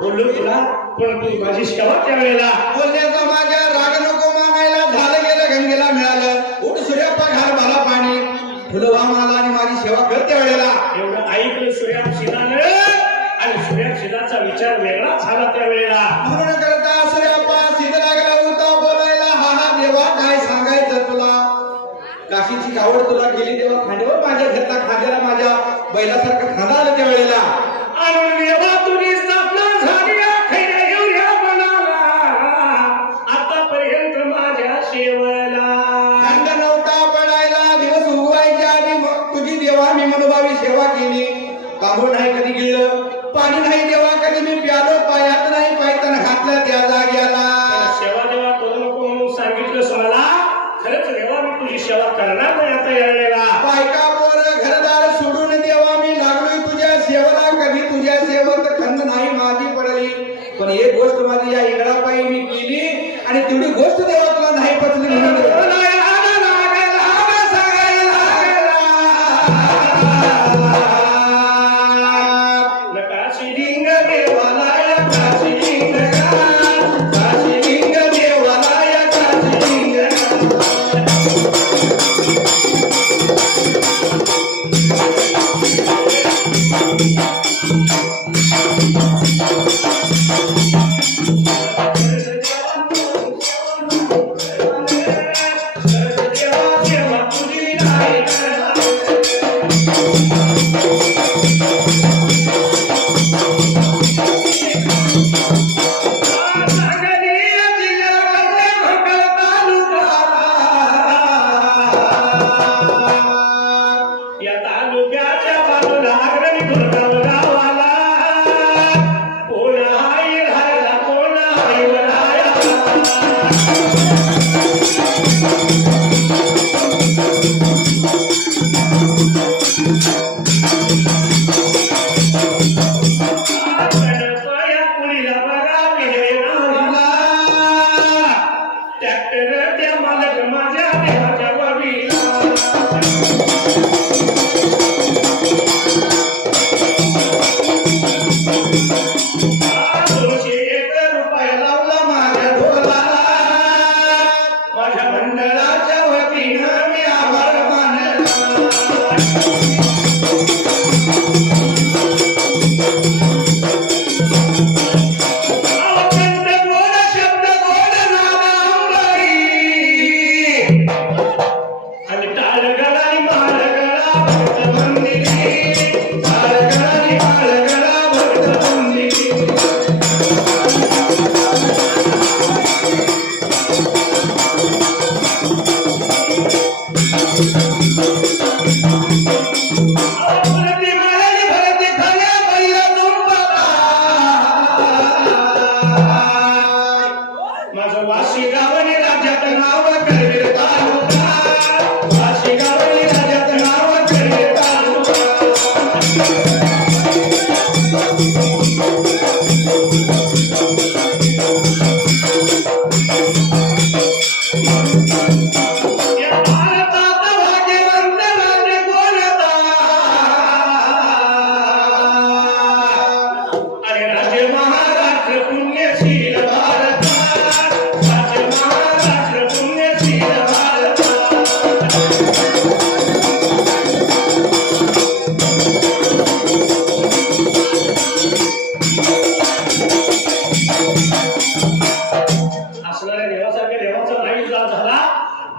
बोललो तुला, पण तू माझी सेवा त्या वेळेला बोलण्याचा माझ्या राग नको मानायला. झालं गेलं गंगेला मिळालं. उठ सूर्याप्पा घाल मला पाणी, फुलवा मला आणि माझी सेवा कर त्या वेळेला. एवढं ऐकलं सूर्यापशिदानं आणि सूर्यापशिदाचा विचार वेगळा झाला त्या वेळेला. म्हणून करता सूर्याप्पा सिद्ध लागला होता बोलायला. हा हा देवा काय सांगायचं तुला. काशीची कावड तुला केली तेव्हा खांद्यावर माझ्या घेतला, खांद्याला माझ्या बैलासारखं खांदा आलं त्या वेळेला. आणि देवा तुझी स्थापना झाली खैऱ्या एवढ्या मनाला, आतापर्यंत माझ्या सेवेला खांदा नव्हता पडायला. दिवस उगवायच्या आधी तुझी देवा मी मनोभावी सेवा केली. तांदूळ नाही कधी गिळलं, पाणी नाही देवा कधी मी प्यालो, पायात नाही पायतन घातलं त्या जाग्याला. सेवा देवा करू नको म्हणून सांगितलंस मला. खरंच देवा मी तुझी सेवा करणार नाही आता यावेळेला. बायका पोर घरदार सोडून देवा मी लागलोय तुझ्या सेवेला, कधी तुझ्या सेवेत खंड नाही माझी पडली. पण एक गोष्ट माझी या इंगळापायी मी केली आणि तेवढी गोष्ट देवा तुला नाही पचली म्हणून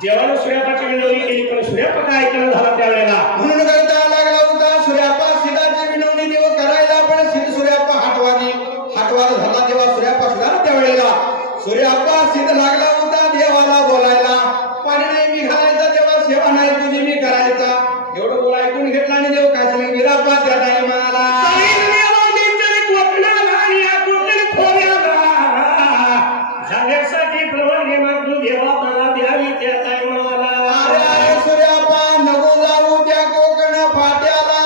देवानं सूर्यापाची विनवणी केली पण सूर्यापा काय ऐकणं झाला त्यावेळेला. म्हणून करता लागला होता सूर्यापा सिद्धाची विनवणी देव करायला, पण सिद्ध सूर्यापा हाटवाद झाला तेव्हा सूर्यापा सिद्धाला त्यावेळेला सूर्यापा सिद्ध लागला होता देवाला बोलायला. पाणी नाही मी घालायचा तेव्हा सेवा नाही तुझी मी करायचा. एवढं बोला ऐकून घेतला आणि देव काय सांगितलं वीरापा त्या टाइमाला झाल्यासाठी प्रमाणे मागू देवा मला द्यावी त्या टाइमाला. सूर्यापा नको जाऊ त्या कोकण फाट्याला,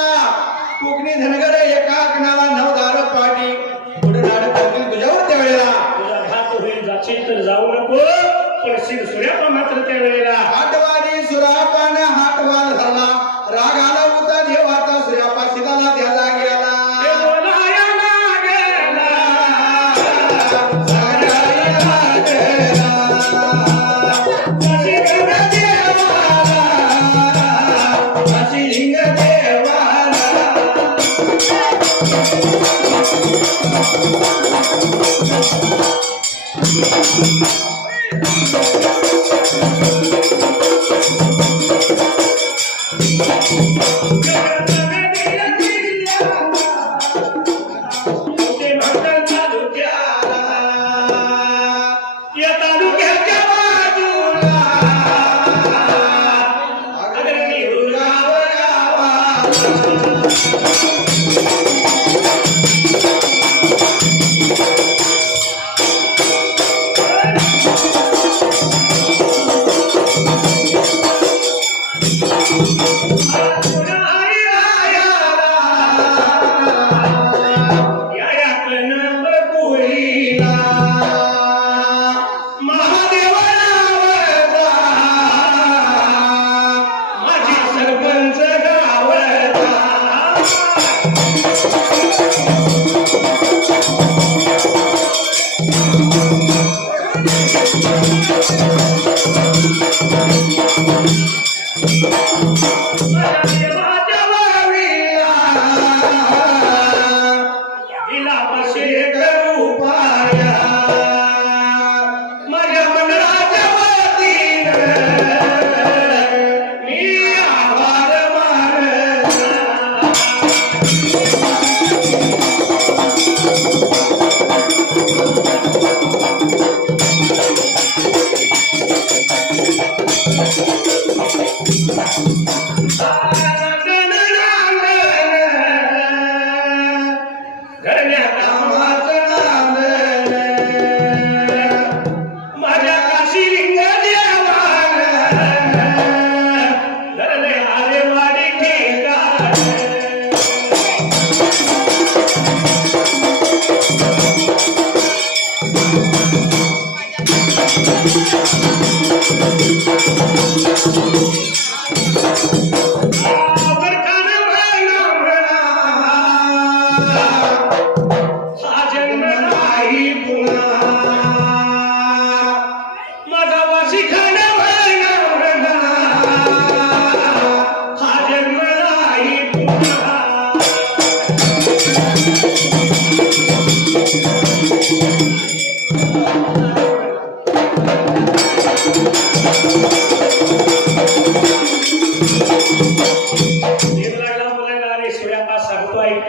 कोकणी धनगर एका कणाला नवदार पाटी पुढे नाड करतील तुझ्यावर त्या वेळेला. तुझा घात होईल जाशील तर जाऊ नको, पण शिव सूर्यापा मात्र त्या वेळेला हाटवादी सूर्यापानं हाटवाद झाला. राग आला होता देवाचा सूर्यापा सिद्धाला त्या जागेला. दुर्गावर गावा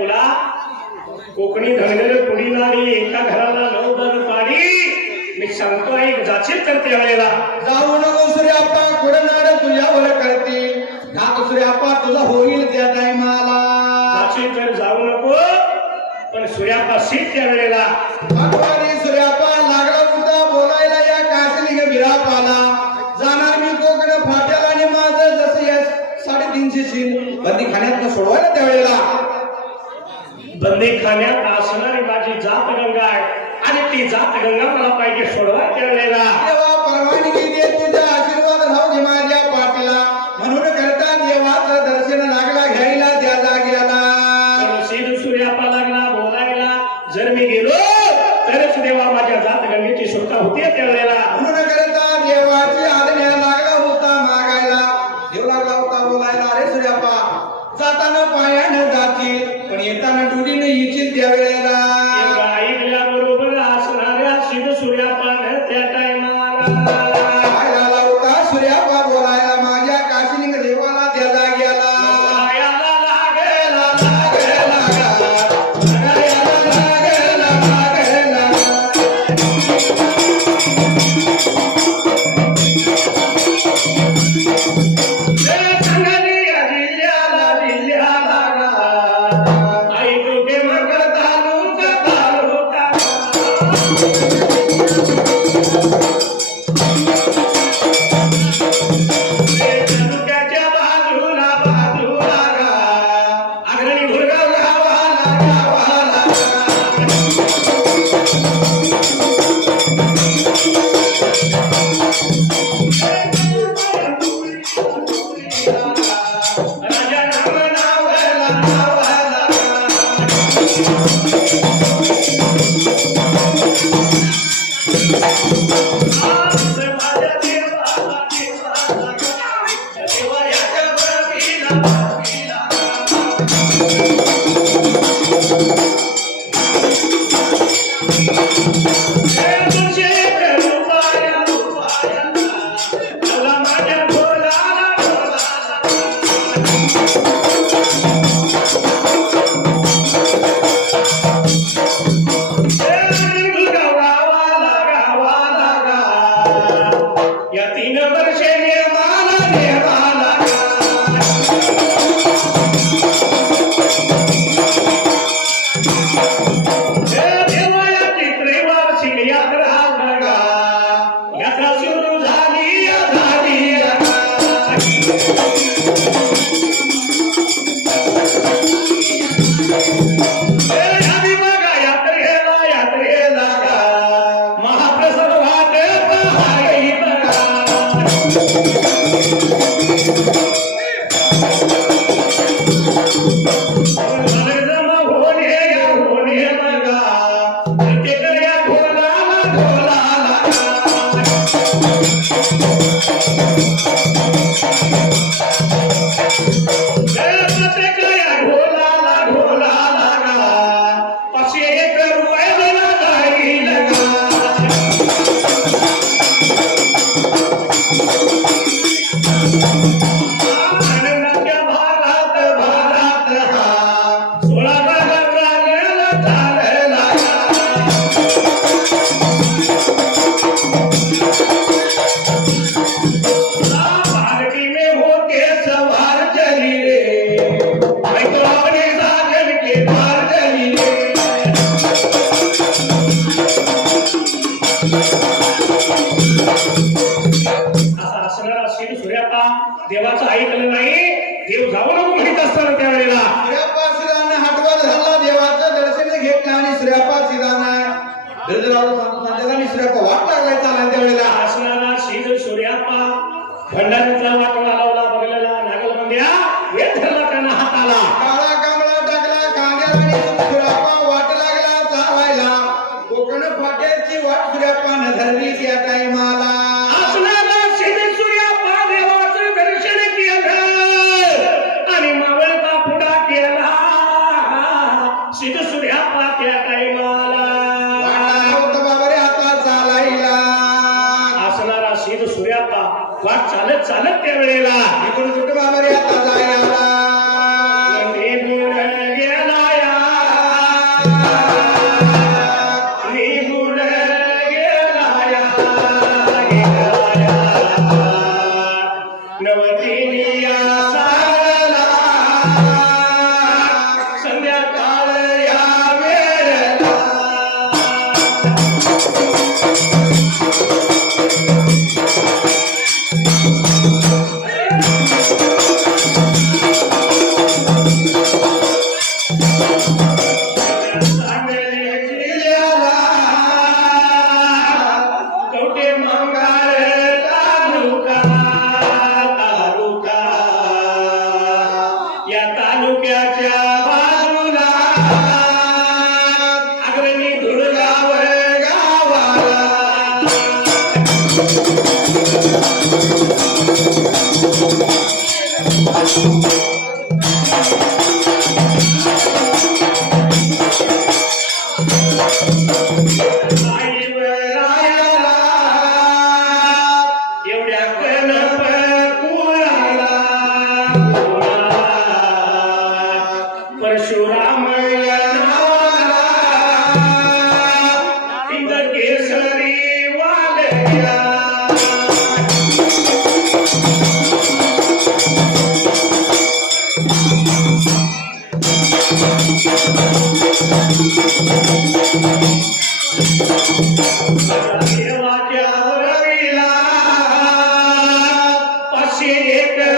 तुला कोकणी धनगर कुडी नाडी एका घराला 9 दर पाडी मी सांगतो ऐक जाचीत करते वेळेला जाऊ नको सूर्याप्पा कुडनाड तुझ्यावर करतील घात सूर्याप्पा तुझा होईल त्या टायमाला जाचीत कर जाऊ नको पण सूर्यापा सीत त्या वेळेला भगवानी सूर्याप्पा लागला होता बोलायला या कासलिंग बिरापाला जाणार मी कोकण फाट्याला आणि माझं जसं या 350 शील बंदी खाण्यात सोडवायला त्यावेळेला बंदी खाण्यात असणारी माझी जात गंगा आहे आणि ती जात गंगा मला पाहिजे सोडवा त्या वेळेला देवा परवानगी दे तुझा आशीर्वाद राहू दे माझ्या पाठीला म्हणून करता देवाचं दर्शन लागला घ्यायला त्या जाग्याला सीध सूर्यापा लागला बोलायला जर मी गेलो तरच देवा माझ्या जात गंगेची सुटका होते त्या वेळेला म्हणून करता देवाची आज्ञा लागला होता मागायला देव लागला होता बोलायला अरे सूर्याप्पा जाताना पायानं जातील पण येताना डुडीने येतील त्या वेळेला ऐकल्या बरोबर असणाऱ्या सीध सूर्यापान त्या टायमाला काय झाला होता सूर्याप्पा बोलायला माझ्या काशीलिंग देवाला त्या जाग्याला देवाचं ऐकलं नाही देव जाऊ नको म्हणत असताना त्यावेळेला सूर्याप्पा सिदाने हातवर धरला देवाचं दर्शन घेतलं आणि सूर्याप्पा सिदाने आणि सूर्याप्पा वाट लागलाय चालाय त्यावेळेला असणारा सीध सूर्याप्पा भंडारीचा वाट लावला बघलेला नागलबंड्या वेध धरला त्यांना हाताला काळा कांबळा टाकला कांद्याला आणि सूर्याप्पा वाट लागला चालायला कोकण फाट्याची वाट सूर्याप्पानं धरली त्या टायमाला वाट चालत चालत त्या वेळेला इकडून कुठे बाबा रे आता जायला गेला कवटे मंगाळ तालुका तालुका या तालुक्याच्या बाजूला अग्रणी धुळगाव गावाला एवढ्या कणप कुळाला परशुराम नावाला हिंद केसरी वालया देवाच्या वरवीला 500 एकर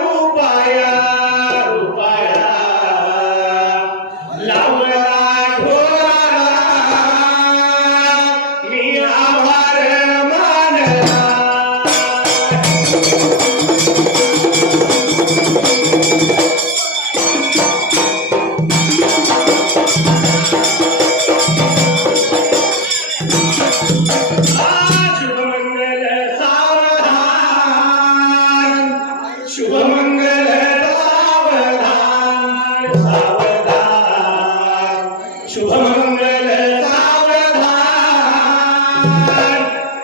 रुपया लावला ढोराला मी आभार मानला शुभमंगल सावधान शुभमंगल सावधान सावधान शुभमंगल सावधान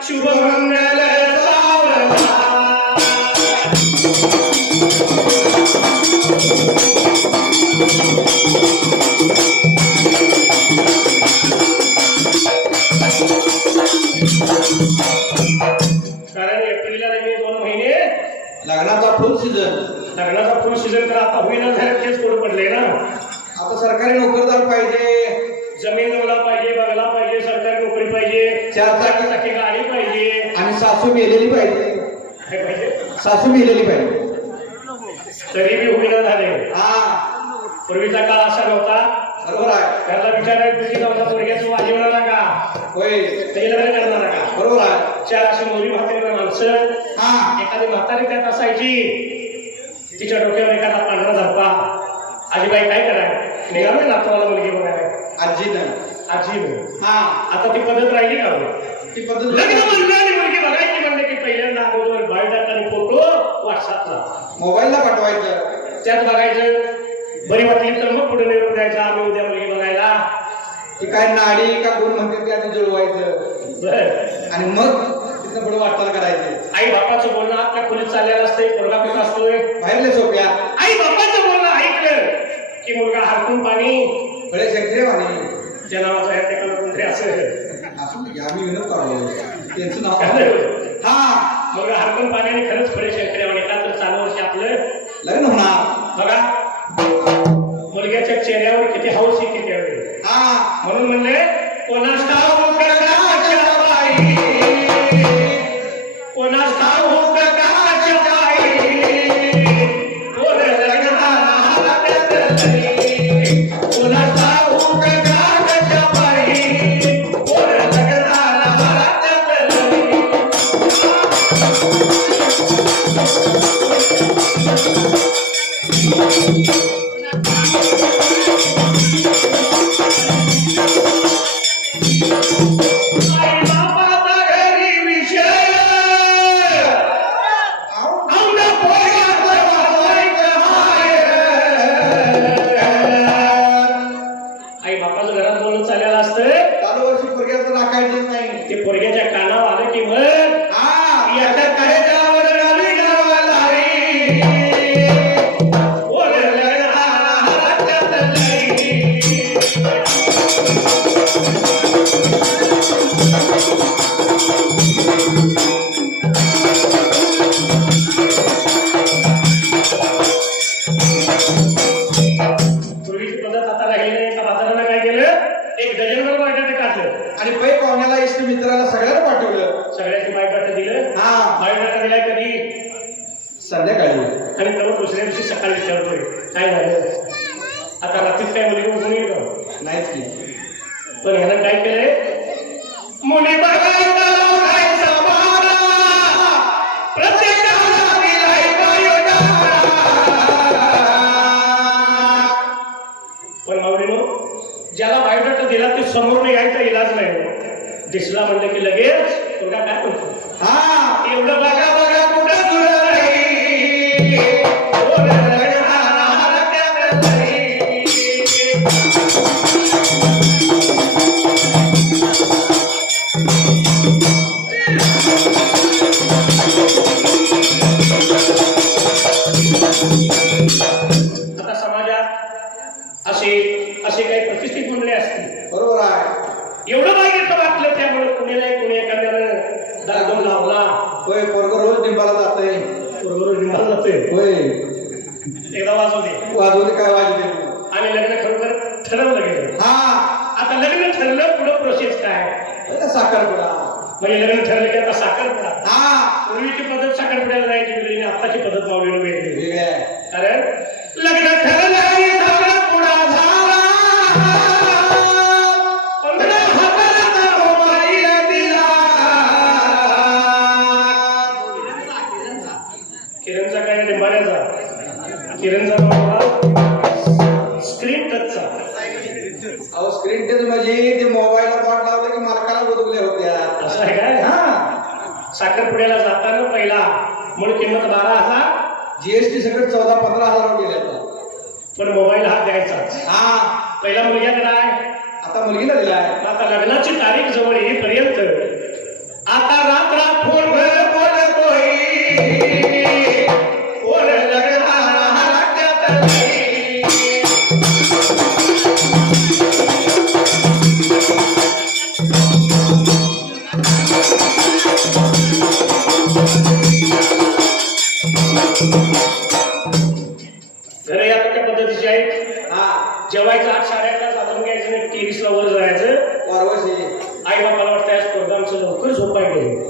शुभमंगल कारण एप्रिलला नाही 2 महिने लग्नाचा फुल सीझन. लग्नाचा फुल सीझन तर आता होईना झालं तेच कोड पडले ना. आता सरकारी नोकरदार पाहिजे, जमीन जमला पाहिजे, बंगला पाहिजे, सरकारी नोकरी पाहिजे, 4 चाकी गाडी पाहिजे आणि सासू मेलेली पाहिजे. काय पाहिजे सासू मेलेली पाहिजे. तरी बी होईना झाले. हा पूर्वीचा काळ असा नव्हता. बरोबर आहे. त्याला विचारायला तुझी नव्हता पोरग्याचं वाजी होणार का होय ते लग्न करणार का. बरोबर आहे. 4 अशी मोरी म्हातारी माणसं हा एखादी म्हातारी त्यात असायची तिच्या डोक्यावर एखादा पांढरा धप्पा. आजीबाई काय कराय निघालो नातवाला मुलगी बघायला आजीनं. आजी हा आता ती पद्धत राहिली का हो? ती पद्धत लग्न म्हणलं आणि मुलगी बघायची म्हणले की पहिल्यांदा अगोदर बायोडाटा आणि फोटो व्हॉट्सअपला मोबाईलला पाठवायचं. त्यात बघायचं. बरी वाटली तर मग पुढे निरोप द्यायचा आम्ही उद्या मुलगी बघायला. ती काय नाडी का गुण म्हणते ते आधी जुळवायचं बर आणि मग तिथं पुढे वाटचाल करायची. आई बापाचं बोलणं आपल्या खोलीत चाललेलं असतंय. पोरगा कुठं असतोय बाहेरले सोप्या आई बापाचं बोलणं ऐकलं की मुलगा हरकून पाणी बळे शंकरे वाणी ज्या नावाचा आहे त्या कोणतरी असं असं नाही, आम्ही विनोद काढलो त्यांचं नाव. हा मुलगा हरकून पाण्याने खरंच फळे शेतकरी म्हणे का तर चालू वर्षी आपलं लग्न होणार. बघा मुलग्याच्या चेहऱ्यावर किती हौस आहे किती वेळ. हा म्हणून म्हणले कोणास ठाऊक काच्या बाई कोणास ठाऊक काच्या बाई कोण लग्नाला हाततली कोणास ठाऊक काच्या बाई कोण लग्नाला हाततली. आई बाबाचा घरी विषय आमच्या पोराचं वाचायचं आहे. आई बापाचं घरात बोलून चाललेलं असतं. चालू वर्षी पोरग्याचं राखायचंच नाही. ते पोरग्याच्या कानावर आलं की मग हा याच्या काळजावर गावी गावाला रे. बोल लग्नाला हाततली. पूर्वीची पद्धत आता राहिली नाही. एका बाजारानं काय केलं एक डझनभर बायोडाटा काढलं आणि पै पाहुण्याला इष्ट मित्राला सगळ्यांना पाठवलं. सगळ्याची बायोडाटा दिलं. हा बायोडाटा दिलाय कधी संध्याकाळी आणि तेव्हा दुसऱ्या दिवशी सकाळी विचारतोय काय झालं आता रात्रीच काय मुली मुली नाहीच की. पण ह्यानं काय केलंय मुली बघायचा लोकांचा वाडा, प्रत्येकाला दिलाय बायोडाटा. पण माऊलीनो ज्याला बायोडाटा दिला ते समोर यायचा इलाज नाही. दिसला म्हणलं की लगेच तुला काय म्हणतो हा एवढं बघा बघा कुठं जुळलं नाही. आता समाजात असे काही प्रतिष्ठित मंडळी असतील. बरोबर आहे. एवढं वाईट वाटलं त्यामुळे कुणीला कुणी एखाद्यानं दागून लावला. होय पोरग रोज डिंबाला जातंय. बरोबर निघाला जातोय. होय एकदा वाजवते वाजवते काय वाजवते. आणि लग्न खरोखर ठरवलं गेलं. हा आता लग्न ठरलं पुढं प्रोसेस काय साखरपुडा. म्हणजे लग्न ठरलं की आता साखरपुडा. हा पूर्वीची पद्धत साखरपुड्याला जायची वेगळी आणि आताची पद्धत मावळीला वेगळी. ठीक आहे. कारण लग्न ठरलं आणि साखरपुडा झाला. 15,000 मोबाईल दिला. किरणचा काय लिंबाण्याचा किरणचा मोबाईल स्क्रीन टचचा. अहो स्क्रीन टच म्हणजे ते मोबाईलला बॉट लावलं की मालकाला बदलल्या होत्या. असं आहे काय. हा साखरपुड्याला जाताना पहिला मूळ किंमत 12,000. जीएसटी सगळं 14-15 गेले आता. पण मोबाईल हा द्यायचाच. हा पहिला मुलग्याकडे आहे. आता मुलगीला दिलाय. आता लग्नाची तारीख जवळ येईपर्यंत आता रात्र फोनवर बोलतोय. फोन लग्नाला लागतात नाही. घर या त्या पद्धतीची आहेत. हा जेवायचं 8-8:30 वाजून घ्यायचं नाही. 30ला वर जायचं. वारवशी आई बापाला वाटतं आज प्रोग्रामचं लवकर झोपाय गेले.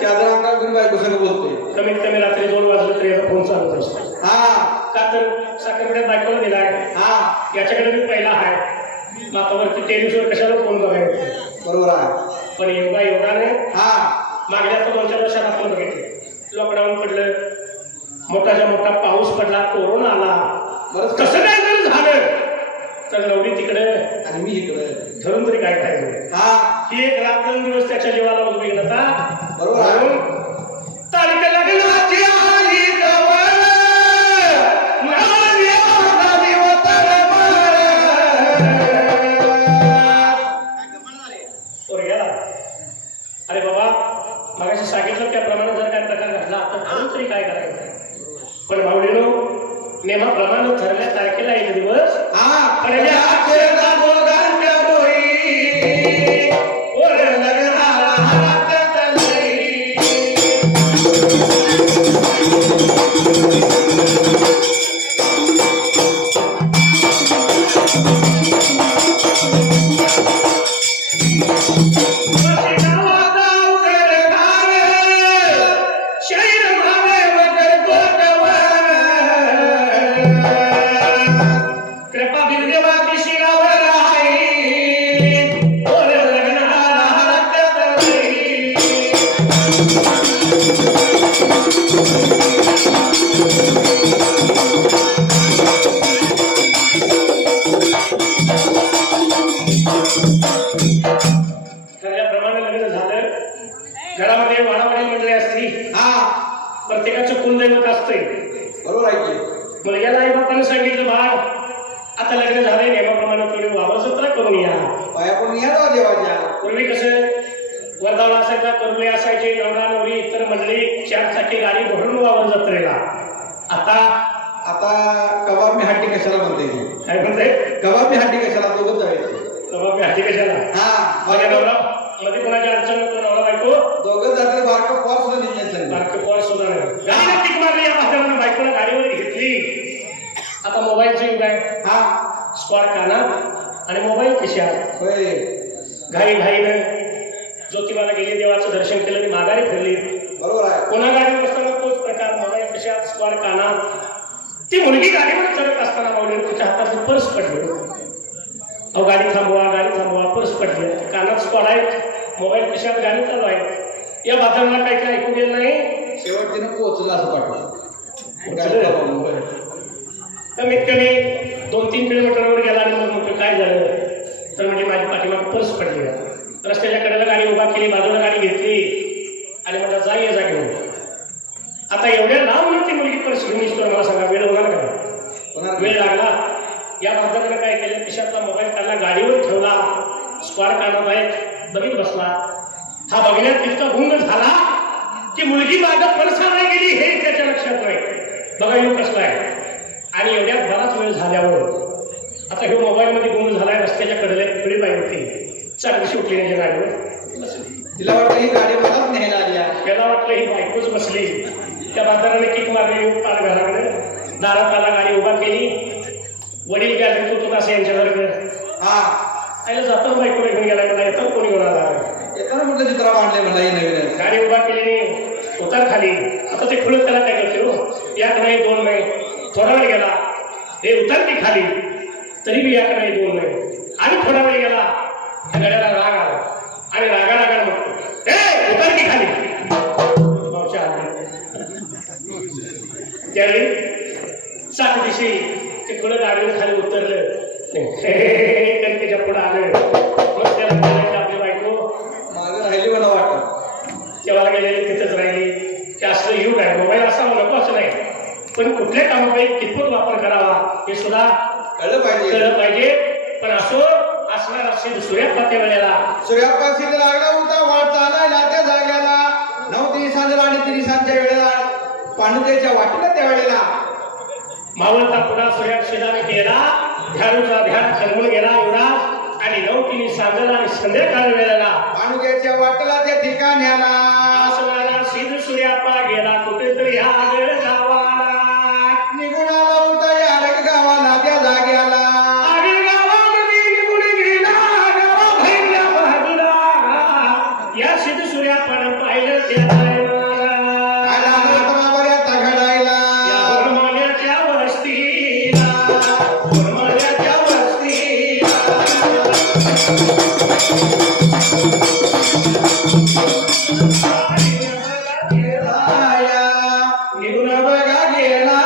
चादर अंगावर घेऊन बायको संग बोलते. कमीत कमी रात्री 2 वाजले तरी याचा फोन चालत असतो. हा का तर साखरपुड्यात बायकोला दिलाय. हा याच्याकडे मी पहिला आहे. मातावरती टेरिसवर कशाला फोन करायचं. बरोबर आहे. पण योगाने हा मागल्या 2-4 वर्षात आपण बघितले. लॉकडाऊन पडलं, मोठाच्या मोठा पाऊस पडला, कोरोना आला. बरंच कसं काय जर झालं तर नवरी तिकडे आणि मी इकडे धरून तरी काय करायचं. हा ही एक रात्रंदिवस त्याच्या जीवाला उद्विग्नता. बरोबर आहे. तारीख लग्नाची आली जवळ, नाव यावं वतनभर. पोरग्याला अरे बाबा मगाशी सांगितलं त्याप्रमाणे जर काय प्रकार घडला तर ठरवून तरी काय करायचं. पण भावडीनो नेमाप्रमाणे ठरल्या तारखेला एक दिवस हा पडल्या अक्षरचा दोघांच्या डोळी. पोर लग्नाला हातात लई. कृपा बिरदेवाची शिरावर आहे. पोर लग्नाला हातात लई. ठरल्याप्रमाणे लग्न झालं. घरामध्ये वाडावाडी मंडळी असती. हा प्रत्येकाचं कुलदैवत असतंय. बरोबर आहे की. मुलग्याला आई बापाने सांगितलं बाळ आता लग्न झालंय नेमाप्रमाणे थोडी वावर जत्रा करून या. पाया पण या जावा देवाच्या. पूर्वी कसं वर्धाला असायचा, करुले असायचे, नवरा नवरी इतर मंडळी 4 चाकी गाडी भरून वावर जत्रेला. आता आता कबाब मी हट्टी कशाला म्हणते ती. काय म्हणते कबाब मी हट्टी कशाला दोघं जायचे. बाबा हाती कशाला. हा माझ्या नवरा मध्ये कोणाची अडचण नको. नवरा बायको दोघं जाते बारकं फॉर सुद्धा निघायचं. बारकं पोर सुद्धा नाही. गाडीला किक मारली या म्हाताऱ्यानं बायकोला गाडीवर घेतली. आता मोबाईलचं युग आहे. हा स्क्वॉड कानात आणि मोबाईल खिशात. होय घाई घाईनं ज्योतिबाला गेली, देवाचं दर्शन केलं आणि माघारी फिरली. बरोबर आहे. कोणा गाडीवर बसताना तोच प्रकार. मोबाईल खिशात, स्क्वॉड कानात. ती मुलगी गाडीवर चढत असताना माऊली तिच्या हातातलं पर्स पडलं. अहो गाडी थांबवा पर्स पडली. कानात स्पॉट आहेत, मोबाईल कशात, गाडी चालू आहे. या बाजाराला काही काय ऐकू गेलं नाही. शेवटतीनं पोहोचलं असं पाठवलं. कमीत कमी 2-3 किलोमीटरवर गेला आणि मग म्हटलं काय झालं तर म्हणजे माझी पाठीमाग पर्स पडली. रस्त्याच्या कडेला गाडी उभा केली, बाजूला गाडी घेतली आणि म्हटलं जा ये जा घेऊन. आता एवढ्या लांब ती मुलगी पर्स घेऊन दिसतो. मला सांगा वेळ होणार का? वेळ लागला. या बाजारानं काय केलं, खिशातला मोबाईल काढला, गाडीवर ठेवला, स्क्वाड काढत आहेत, बघित बसला. हा बघण्यात इतका गुंग झाला की मुलगी मागं पर्स आणायला गेली हे त्याच्या लक्षात नाही. बघा येऊ कसला आहे. आणि एवढ्यात बराच वेळ झाल्यावर आता हे मोबाईलमध्ये गुंग झालाय, रस्त्याच्या कडेला एक पिढी बाई होती, चांगली सुटली नाही गाडीवर. तिला वाटलं ही गाडी मलाच न्यायला आली. त्याला वाटलं ही बायकोच बसली. त्या बाजाराने किक मारली, पार घराकडे दारात आला, गाडी उभा केली. वडील काय तू असं यांच्यासारखं आयला जातो बायको घेऊन गेला. मला येतो कोणी घेऊन आला. येताना म्हटलं चित्रा मांडले म्हणला ही नवीन गाडी उभा केली, उतार खाली. आता ते खुलं त्याला काय करते हो, 1 नाही 2 नाही. थोडा वेळ गेला, हे उतरती खाली, तरी मी 1 नाही 2 नाही. आणि थोडा वेळ गेला, त्या गाड्याला राग आला आणि रागा म्हणतो हे उतरती खाली. मावशा त्यावेळी 7 दिवशी ते खुलं गाडीवर खाली उतरलं. त्याच्या पुढे आलं. मग त्याला आपली बायको मागं राहिली मला वाटतं. तेव्हा गेलेली तिथंच राहिली. की असं युग आहे, मोबाईल असा नको असं नाही, पण कुठल्या कामापैकी कितपत वापर करावा हे सुद्धा कळलं पाहिजे. पण असो असणार असेल सूर्याप्पा त्या वेळेला सूर्याप्पा सिद्ध लागला होता वाट चालायला त्या जाग्याला. 9 सांजेला आणि 3 सांच्या वेळेला पांडुतेच्या वाटेला त्या वेळेला मावळता पुढा सूर्या शेजारी गेला. ध्यानूचा ध्यान खरमून गेला एवढा. आणि 9-3 सांजेला आणि संध्याकाळ वेळेला पांडुतेच्या वाटेला त्या ठिकाण्याला असणारा सिद्ध सूर्याप्पा गेला कुठेतरी ह्या आगळ गावाला. निघून आला होता या आडक गावाला त्या जाग्याला. आगळ गावामध्ये निघून गेला गावा भैरल्या बाजूला. या सिद्ध सूर्याप्पानं पाहिलं त्या आला बऱ्याचा घडायला त्या वस्तीला निघून बघा गेला.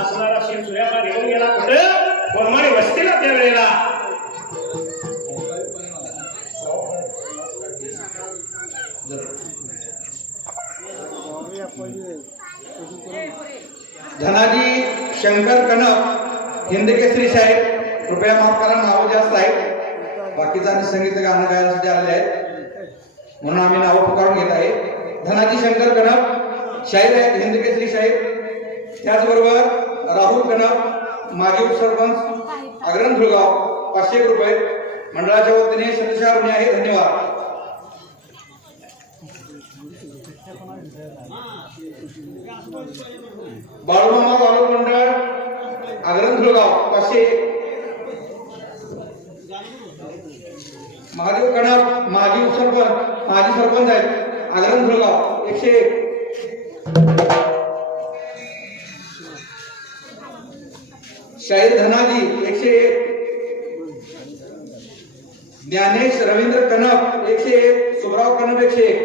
असणारा शिव सूर्याप्पा घेऊन गेला कुठं कोणमाडी वस्तीला त्या वेळेला. धनाजी शंकर कनप हिंदकेसरी साहेब, कृपया माफ करा, नावं जास्त आहेत. बाकीचं आणि संगीत गाणं गायसाठी आलेले आहेत म्हणून आम्ही नावं पुकारून घेत आहे. धनाजी शंकर कनप शाहीर आहेत, हिंदकेसरी साहेब. त्याचबरोबर राहुल कनप माजी उपसरपंच अग्रण धुळगाव 500 रुपये मंडळाच्या वतीने शतशः ऋणी आहे. धन्यवाद. बाळूमामा बालक मंडळ अग्रण धुळगाव 500. महादेव कणप माजी उपसरपंच माजी सरपंच आहेत आग्रह धुळगाव 101. शाहीर धनाजी 101. ज्ञानेश रवींद्र कनप 101. सुभराव कनप 101.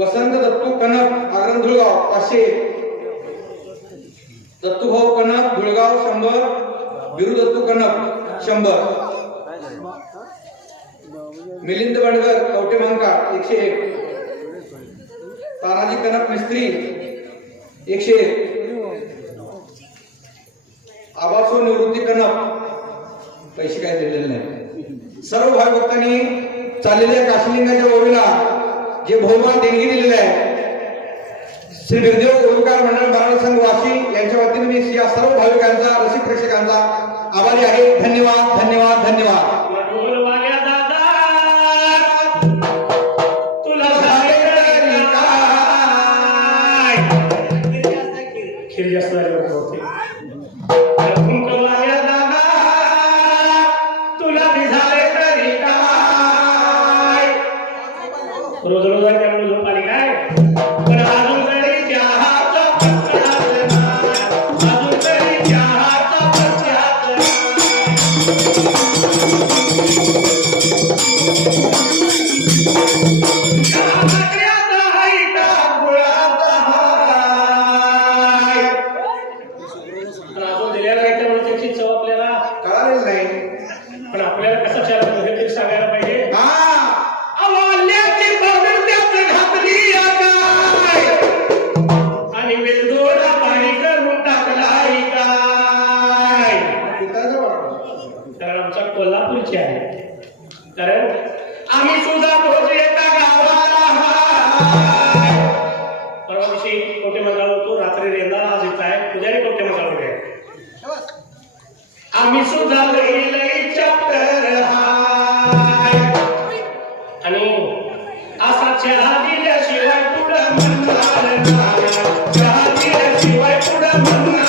वसंत दत्तू कनप आग्रह धुळगाव 501. दत्तूभाऊ कनप धुळगाव 100. बिरू दत्तू कनप 100. मिलिंद बंडगर कवटे मंकाळ 101. तानाजी कनप मिस्त्री 101. आबासो निवृत्ती कनप पैसे काय दिलेले नाही. सर्व भाविभक्तांनी चाललेल्या काशीलिंगाच्या ओळीला जे बहुमान देणगी दिलेले आहे श्री बिरदेव ओंकार मंडळ मराठा संघ वाशी यांच्या वतीने मी या सर्व भाविकांचा रसिक प्रेक्षकांचा आभारी आहे. धन्यवाद धन्यवाद धन्यवाद. खेळ जास्त झाले होते. रोज रोज त्यामुळे झोप आली काय पण अजून तरी चहाचा पत्त्यात अजून तरी चहाचा पत्त्यात अजून दिलेला नाही त्यामुळे त्याची चव आपल्याला कळालेलं नाही. पण आपल्याला कसं चालत हे तरी सांगायला पाहिजे. आणि वेलदोडा पाणी करून टाकलाय काय कारण आमच्या कोल्हापूरचे आहे. कारण आम्ही सुद्धा रोज एका गावाला परवा दिवशी कोटे मंगाळ होतो रात्री रेंदा आज येत आहे उद्याने कोटे मंगाळ होते. आम्ही सुद्धा लई लई चॅप्टर आणि असा चहा दिल्याशिवाय पुढं म्हणणार नाही. चहा दिल्याशिवाय पुढं म्हणणार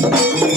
Thank you.